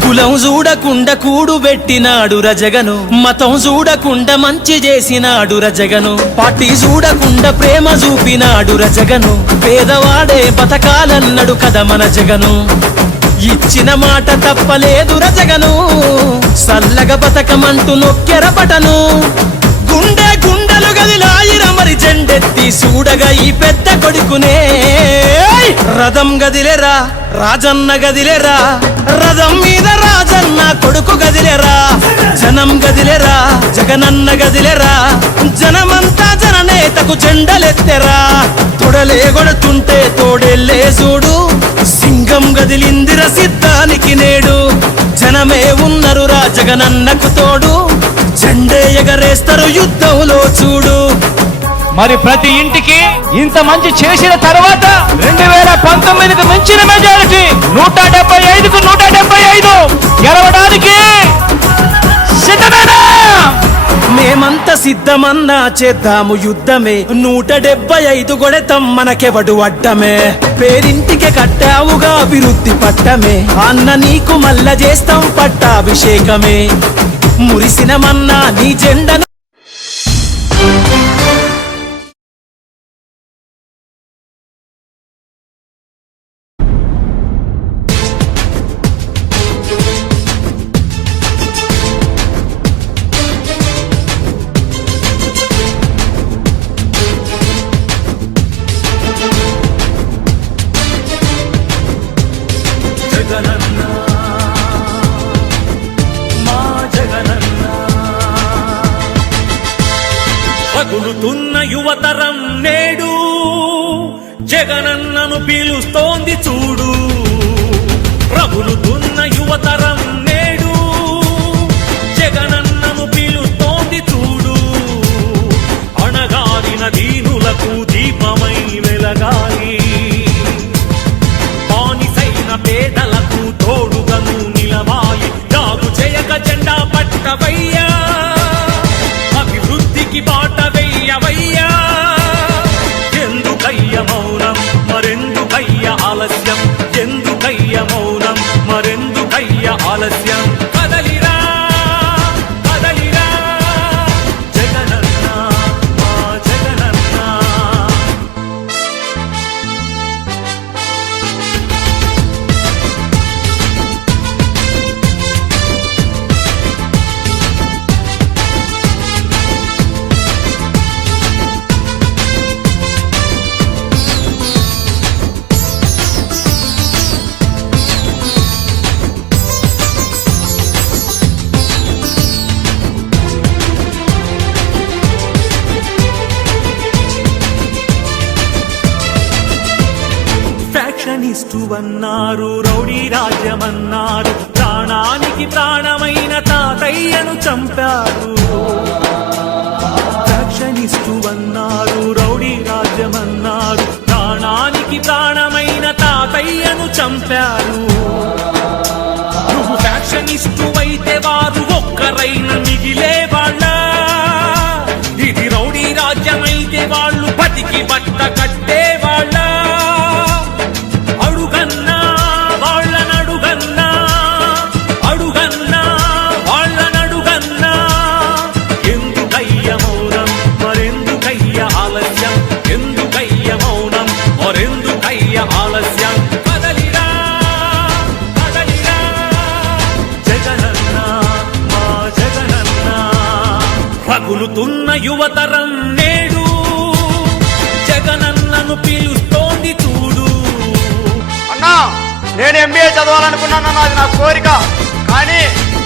కులం చూడకుండా కూడు పెట్టినాడు రజగను, మతం చూడకుండా మంచి చేసినాడు రజగను, పార్టీ చూడకుండా ప్రేమ చూపినాడు రజగను, పేదవాడే బతకాలన్నాడు కదా మన జగను. ఇచ్చిన మాట తప్పలేదు రజగను, సల్లగ బతకమంటూ నొక్కెర బటను. గుండె గుండెలు గదిలాయిర మరి జెండెత్తి చూడగా ఈ పెద్ద కొడుకునే. రథం గదిలేరా రాజన్న గదిలేరా, రథం మీద రాజన్న కొడుకు గదిలేరా, జనం గదిలేరా జగనన్న గదిలేరా, జనమంతా జననేతకు జెండలెత్తెరా. తొడలే కొడుతుంటే తోడెల్లే చూడు, సింగం గదిలిందిర సిద్ధానికి నేడు. జనమే ఉన్నరు రా జగనన్నకు తోడు, జెండే ఎగరేస్తారు యుద్ధంలో చూడు. మరి ప్రతి ఇంటికి ఇంత మంచి చేసిన తర్వాత 2019కు మించిన మెజారిటీ 175కు 175 గెలవడానికి సిద్ధమేనా? మేమంతా సిద్ధమన్నా చేద్దాము యుద్ధమే, 175 కొడతాం మనకెవడు అడ్డమే. పేరింటికి కట్టావుగా అభివృద్ధి పట్టమే, అన్న నీకు మల్ల చేస్తాం పట్టాభిషేకమే. మురిసినమన్నా నీ జెండను రగులుతున్న యువతరం నేడు జగనన్నను పీలుస్తోంది చూడు. రగులుతున్న యువతరం నేడు జగనన్నను పీలుస్తోంది చూడు. అణగారిన దీనులకు దీపమై వెలగాలి, బానిసైన పేదలకు తోడుగను నిలవాలి. దాగు చేయక జెండా పట్టవయ్యా, అభివృద్ధికి బాట వెయ్యవయ్యా. ఎందుకయ్య మౌనం మరెందుకయ్య ఆలస్యం, ఎందుకయ్య మౌనం మరెందుకయ్య ఆలస్యం. కదలిరా కదలిరా జగనన్న మా జగనన్న. ఫ్యాక్షనిస్టు అన్నారు, రౌడీ రాజ్యమన్నారు, ప్రాణానికి ప్రాణమైన తాతయ్యను చంపారు. ఫ్యాక్షనిస్టు అన్నారు, రౌడీ రాజ్యమన్నారు, ప్రాణానికి ప్రాణమైన తాతయ్యను చంపారు. నువ్వు ఫ్యాక్షనిస్టు అయితే వారు ఒక్కరైన మిగిలే వాళ్ళ. ఇది రౌడీ రాజ్యమైతే వాళ్ళు బతికి బట్ట కట్టే వాళ్ళ. అడుగన్నా వాళ్ళనడుగన్నా, అడుగన్నా వాళ్ళనడుగన్నా. ఎందుకయ్య మౌనం మరెందుకయ్య ఆలస్యం, ఎందుకయ్య మౌనం మరెందుకయ్య ఆలస్యం. కదలిరా కదలిరా జగనన్న మా జగనన్న. రగులుతున్న యువతరం నేడు జగనన్నను పిలుస్తోంది చూడు. అన్నా నేను ఎంబీఏ చదవాలనుకున్నానన్నా, అది నా కోరిక. కానీ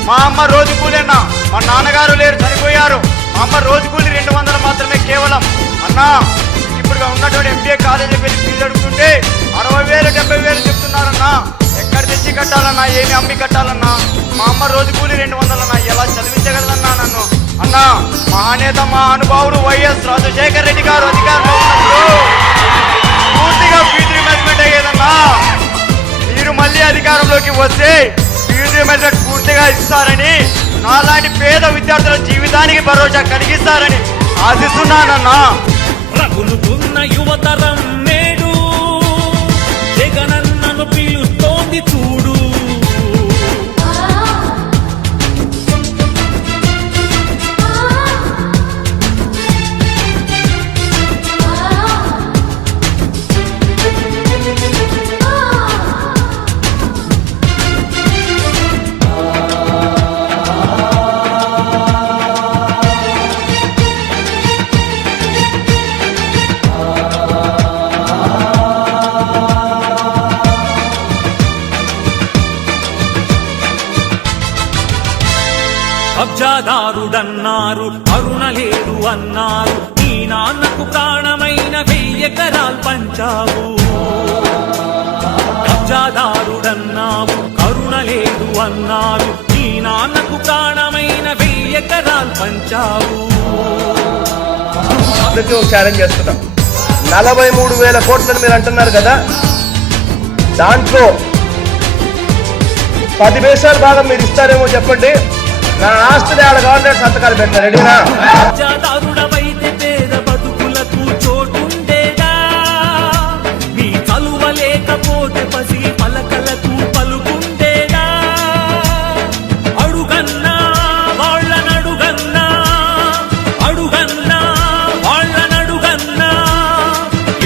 మా అమ్మ రోజు కూలన్నా, మా నాన్నగారు లేరు చనిపోయారు. మా అమ్మ రోజు కూలి 200 మాత్రమే కేవలం. అన్నా ఇప్పుడు ఉన్నటువంటి ఎంబీఏ కాలేజీకి వెళ్ళి ఫీజు అడుగుతుంటే 60,000 70,000 చెప్తున్నారన్నా. ఎక్కడ తెచ్చి కట్టాలన్నా, ఏమి అమ్మి కట్టాలన్నా? మా అమ్మ రోజు కూలి 200 అన్నా, ఎలా చదివించగలదన్నా నన్ను? అన్నా మహానేత మహానుభావుడు వైఎస్ రాజశేఖర రెడ్డి గారు అధికారంలో ఉన్నప్పుడు పూర్తిగా ఫీజు రీయింబర్స్మెంట్ అయ్యేదన్నా. మీరు మళ్ళీ అధికారంలోకి వస్తే ఫీజు రీయింబర్స్మెంట్ పూర్తిగా ఇస్తారని, నాలాంటి పేద విద్యార్థుల జీవితానికి భరోసా కలిగిస్తారని ఆశిస్తున్నానన్నా. రగులుతున్న యువతరం నేడు జగనన్నను పిలుస్తోంది చూడు. కబ్జాదారుడన్నారు కరుణ లేదు అన్నారు నీ నాన్నకు ప్రాణమైన 1000 ఎకరాలు పంచావు కబ్జాదారుడన్నావు కరుణ లేదు అన్నారు నీ నాన్నకు ప్రాణమైన 1000 ఎకరాలు పంచావు అందరికీ ఒక ఛాలెంజ్ చేస్తున్నాం 43,000 కోట్లని మీరు అంటున్నారు కదా దాంట్లో 10 పైసల భాగం మీరు ఇస్తారేమో చెప్పండి నా ఆస్తిని ఆడ గవర్నమెంట్ సంతకాలు పెట్టారు రెడీనా కబ్జాదారుడవైతే పేద బతుకులకు చోటుండేదా నీ చలువ లేకపోతే పసి పలకలకు పలుకుండేదా అడుగన్నా వాళ్ళనడుగన్నా అడుగన్నా వాళ్ళనడుగన్నా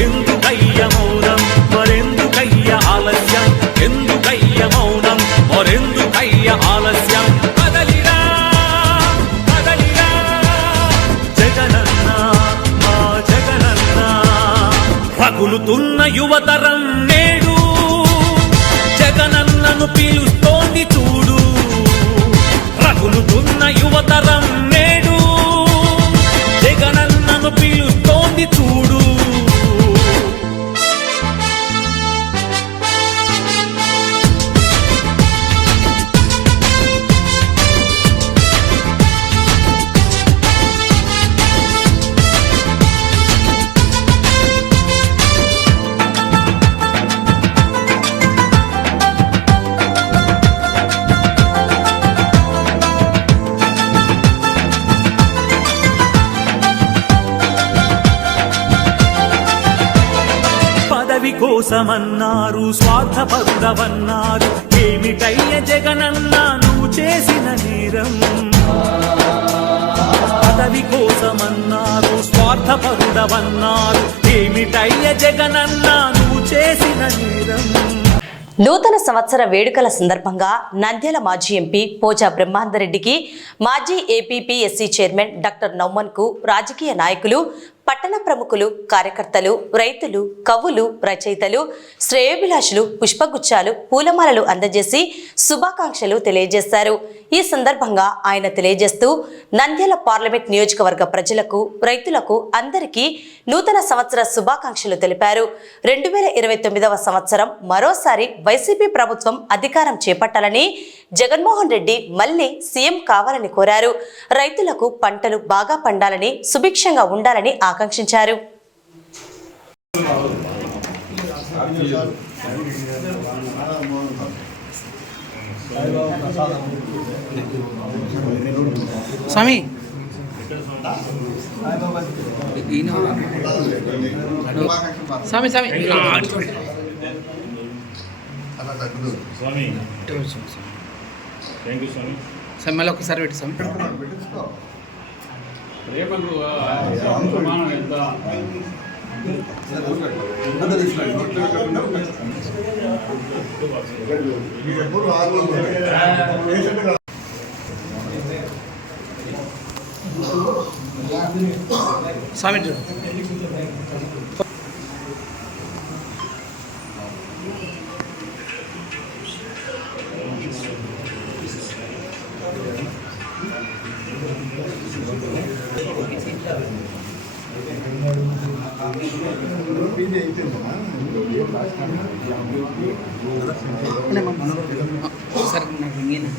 ఎందుకయ్య మౌనం మరెందుకయ్య ఆలస్యం ఎందుకయ్య మౌనం మరెందుకయ్య ఆలస్యం కదలిరా కదలిరా జగనన్న మా జగనన్న రగులుతున్న యువతరం నేడు జగనన్నను పిలుస్తోంది చూడు రగులుతున్న యువతరం నేడు జగనన్నను పిలుస్తోంది చూడు పదవి కోసమన్నారు స్వార్థపరుడవన్నారు ఏమిటయ్య జగనన్న నువ్వు చేసిన నేరం పదవి కోసమన్నారు స్వార్థపరుడవన్నారు ఏమిటయ్య జగనన్న నువ్వు చేసిన నేరం నూతన సంవత్సర వేడుకల సందర్భంగా నంద్యాల మాజీ ఎంపీ పోచా బ్రహ్మాందరెడ్డికి మాజీ ఏపీపీఎస్సీ చైర్మన్ డాక్టర్ నౌమన్కు రాజకీయ నాయకులు పట్టణ ప్రముఖులు కార్యకర్తలు రైతులు కవులు రచయితలు శ్రేయోభిలాషులు పుష్పగుచ్చాలు పూలమాలలు అందజేసి శుభాకాంక్షలు తెలియజేశారు ఈ సందర్భంగా ఆయన తెలియజేస్తూ నంద్యాల పార్లమెంట్ నియోజకవర్గ ప్రజలకు రైతులకు అందరికీ నూతన సంవత్సర శుభాకాంక్షలు తెలిపారు 2029వ సంవత్సరం మరోసారి వైసీపీ ప్రభుత్వం అధికారం చేపట్టాలని జగన్మోహన్ రెడ్డి మళ్లీ సీఎం కావాలని కోరారు రైతులకు పంటలు బాగా పండాలని సుభిక్షంగా ఉండాలని ఆకాంక్షించారు స్వామి స్వామి స్వామి స్వామి మళ్ళీ ఒకసారి పెట్టి స్వామి స్వామి సార్ నాకు ఇంకేనా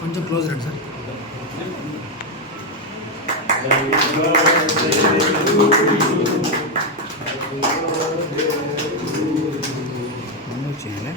కొంచెం క్లోజ్ రండి సార్ చేయాలి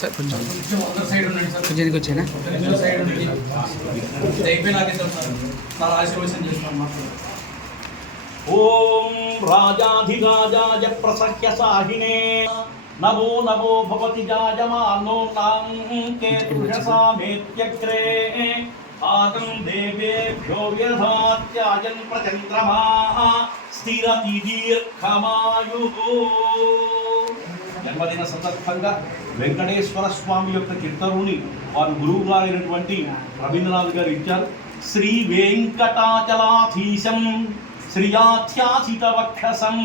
సార్ కొంచెం సైడ్ ఉండండి సార్, కొంచెం వచ్చానా సైడ్ ఉండి అయిపోయినాకే సార్ ఆశీర్వచనం చేస్తాను మాట్లాడు. ఓం రాజాధిరాజాయ ప్రసహ్య సాహినే నమో నమో భవతి జాయమానో నాం కేతుషసామేత్యగ్రే ఆగం దేవేభ్యో వ్యధాత్యాయన్ ప్రచంద్రమా స్థిరతి దీర్ఘమాయుః. జన్మదిన సందర్భంగా వెంకటేశ్వర స్వామి యొక్క కీర్తనుని వారు గురువు గారైనటువంటి రవీంద్రనాథ్ గారు ఇచ్చారు. శ్రీ వెంకటాచలాధీశం శ్రియాధ్యాసిత వక్షసం.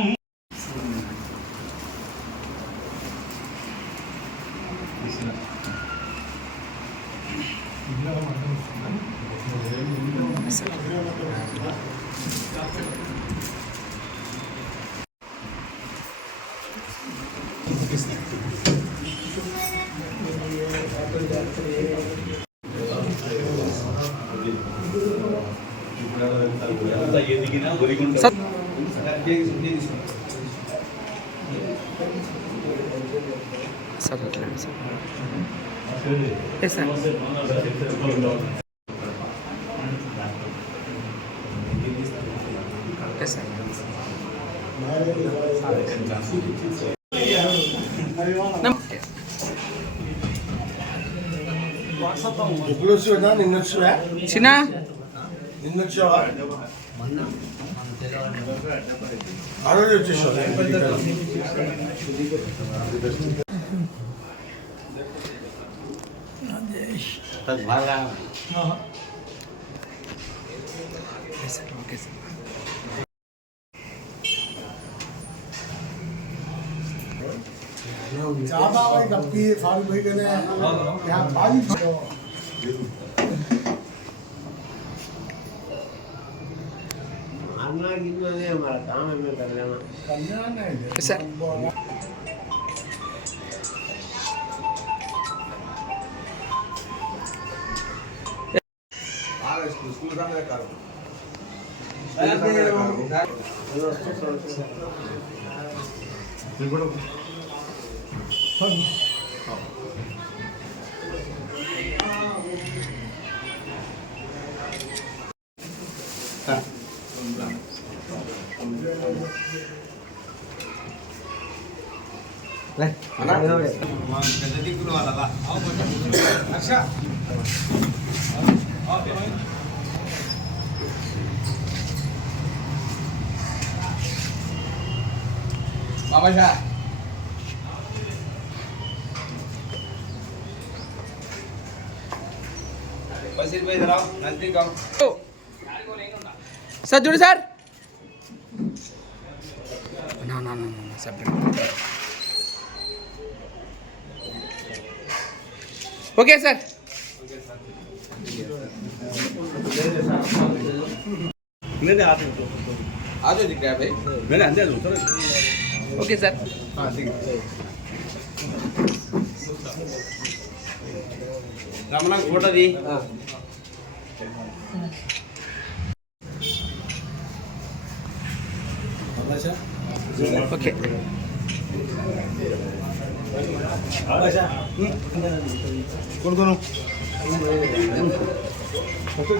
సార్ అట్లా sir yes sir yes sir ఎప్పుడు వచ్చా? నిన్న వచ్చా? చిన్న నిన్న వచ్చావా? ఆ రోజు వచ్చేసావు. Okay sir sir Babasha sir చూడు సార్ నా నా నా separate okay sir okay sir Ramana ఫోటోది ఓకే కొనుక్కోను ఓకే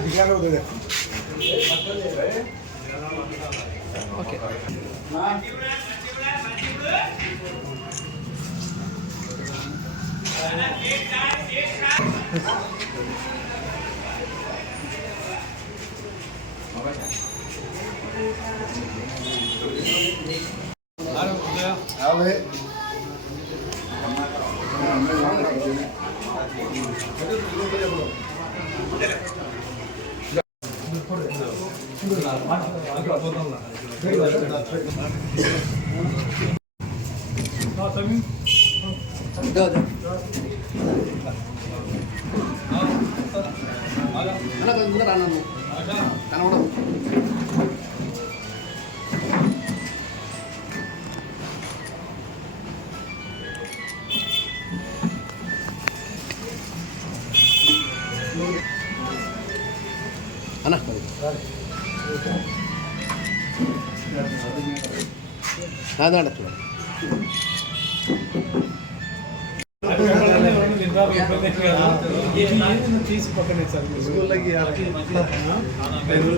తీసి పక్కనే సార్ స్కూల్కి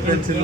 పెన్సిల్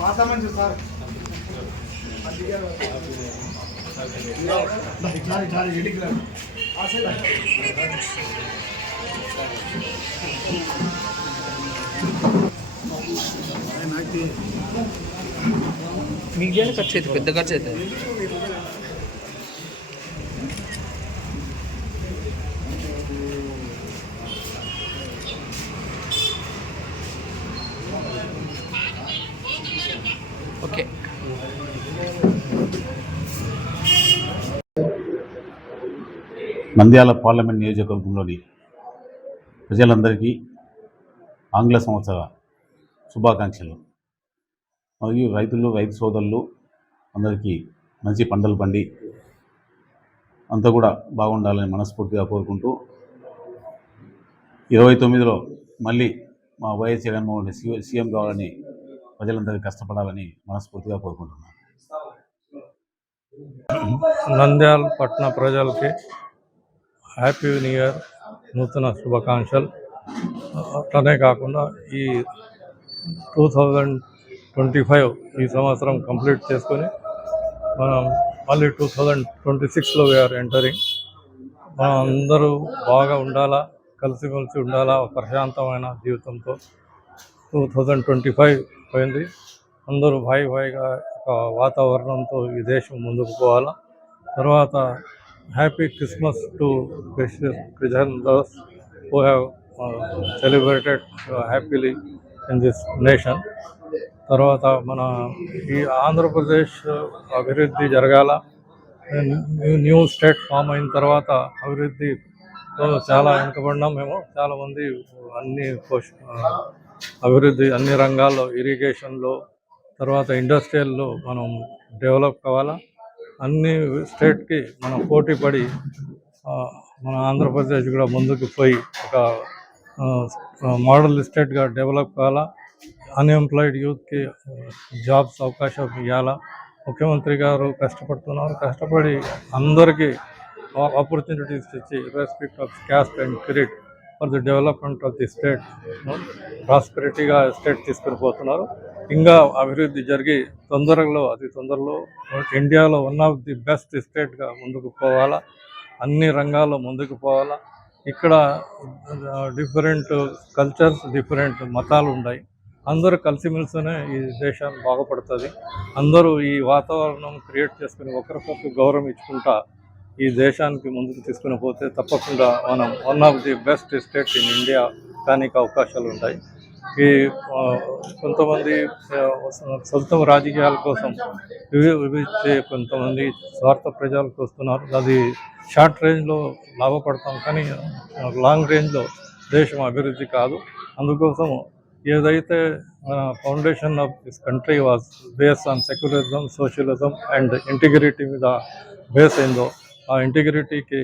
పాత మంచి సార్ మీకు ఖర్చు అవుతుంది, పెద్ద ఖర్చు అవుతుంది. ఓకే. నంద్యాల పార్లమెంట్ నియోజకవర్గంలోని ప్రజలందరికీ ఆంగ్ల సంవత్సర శుభాకాంక్షలు. మరియు రైతు సోదరులు అందరికీ మంచి పంటలు పండి అంతా కూడా బాగుండాలని మనస్ఫూర్తిగా కోరుకుంటూ 29లో మళ్ళీ మా వైఎస్ జగన్మోహన్ రెడ్డి సీఎం కావాలని ప్రజలందరికీ కష్టపడాలని మనస్ఫూర్తిగా కోరుకుంటున్నాను. నంద్యాల పట్టణ ప్రజలకి హ్యాపీ న్యూ ఇయర్, నూతన శుభాకాంక్షలు. అట్లనే కాకుండా ఈ 2025 ఈ సంవత్సరం కంప్లీట్ చేసుకొని మనం మళ్ళీ 2026లో వీఆర్ ఎంటరింగ్. మనం అందరూ బాగా ఉండాలా, కలిసిమెలిసి ఉండాలా, ప్రశాంతమైన జీవితంతో. 2025 పోయింది, అందరూ భాయిగా ఒక వాతావరణంతో ఈ దేశం ముందుకు పోవాలా. తర్వాత happy Christmas to Christians who have celebrated happily in this nation. తర్వాత మన ఈ ఆంధ్రప్రదేశ్ అభివృద్ధి జరగాల. న్యూ స్టేట్ ఫామ్ అయిన తర్వాత అభివృద్ధిలో చాలా వెనుకబడినాం మేము. చాలామంది అభివృద్ధి అన్ని రంగాల్లో, ఇరిగేషన్లో, తర్వాత ఇండస్ట్రియల్లో మనం డెవలప్ కావాలా. అన్ని స్టేట్కి మనం పోటీ పడి మన ఆంధ్రప్రదేశ్ కూడా ముందుకు పోయి ఒక మోడల్ స్టేట్గా డెవలప్ కావాలా. అన్ఎంప్లాయిడ్ యూత్కి జాబ్స్ అవకాశం ఇవ్వాలా. ముఖ్యమంత్రి గారు కష్టపడుతున్నారు, కష్టపడి అందరికీ ఆపర్చునిటీస్ ఇచ్చి respect of caste and credit for the development of the state, ప్రాస్పెరిటీగా స్టేట్ తీసుకుని పోతున్నారు. ఇంకా అభివృద్ధి జరిగి అతి తొందరలో ఇండియాలో వన్ ఆఫ్ ది బెస్ట్ స్టేట్గా ముందుకు పోవాలా. అన్ని రంగాల్లో ముందుకు పోవాలా. ఇక్కడ డిఫరెంట్ కల్చర్స్, డిఫరెంట్ మతాలు ఉన్నాయి. అందరూ కలిసిమెలిసినే ఈ దేశాన్ని బాగుపడుతుంది. అందరూ ఈ వాతావరణం క్రియేట్ చేసుకుని ఒకరికొకరు గౌరవం ఇచ్చుకుంటా ఈ దేశానికి ముందుకు తీసుకుని పోతే తప్పకుండా మనం one of the best state in India కానికి అవకాశాలు ఉంటాయి. ఈ కొంతమంది సొంత రాజకీయాల కోసం విభిచ్చే కొంతమంది స్వార్థ ప్రజలకు వస్తున్నారు. అది షార్ట్ రేంజ్లో లాభపడతాం, కానీ లాంగ్ రేంజ్లో దేశం అభివృద్ధి కాదు. అందుకోసం ఏదైతే foundation of this country was based on secularism, socialism and integrity మీద బేస్ అయిందో, ఆ ఇంటిగ్రిటీకి,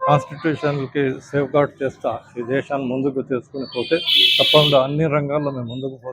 కాన్స్టిట్యూషన్కి సేఫ్ గార్డ్ చేస్తా ఈ దేశాన్ని ముందుకు తీసుకుని పోతే తప్పకుండా అన్ని రంగాల్లో మేము ముందుకు పోతాం.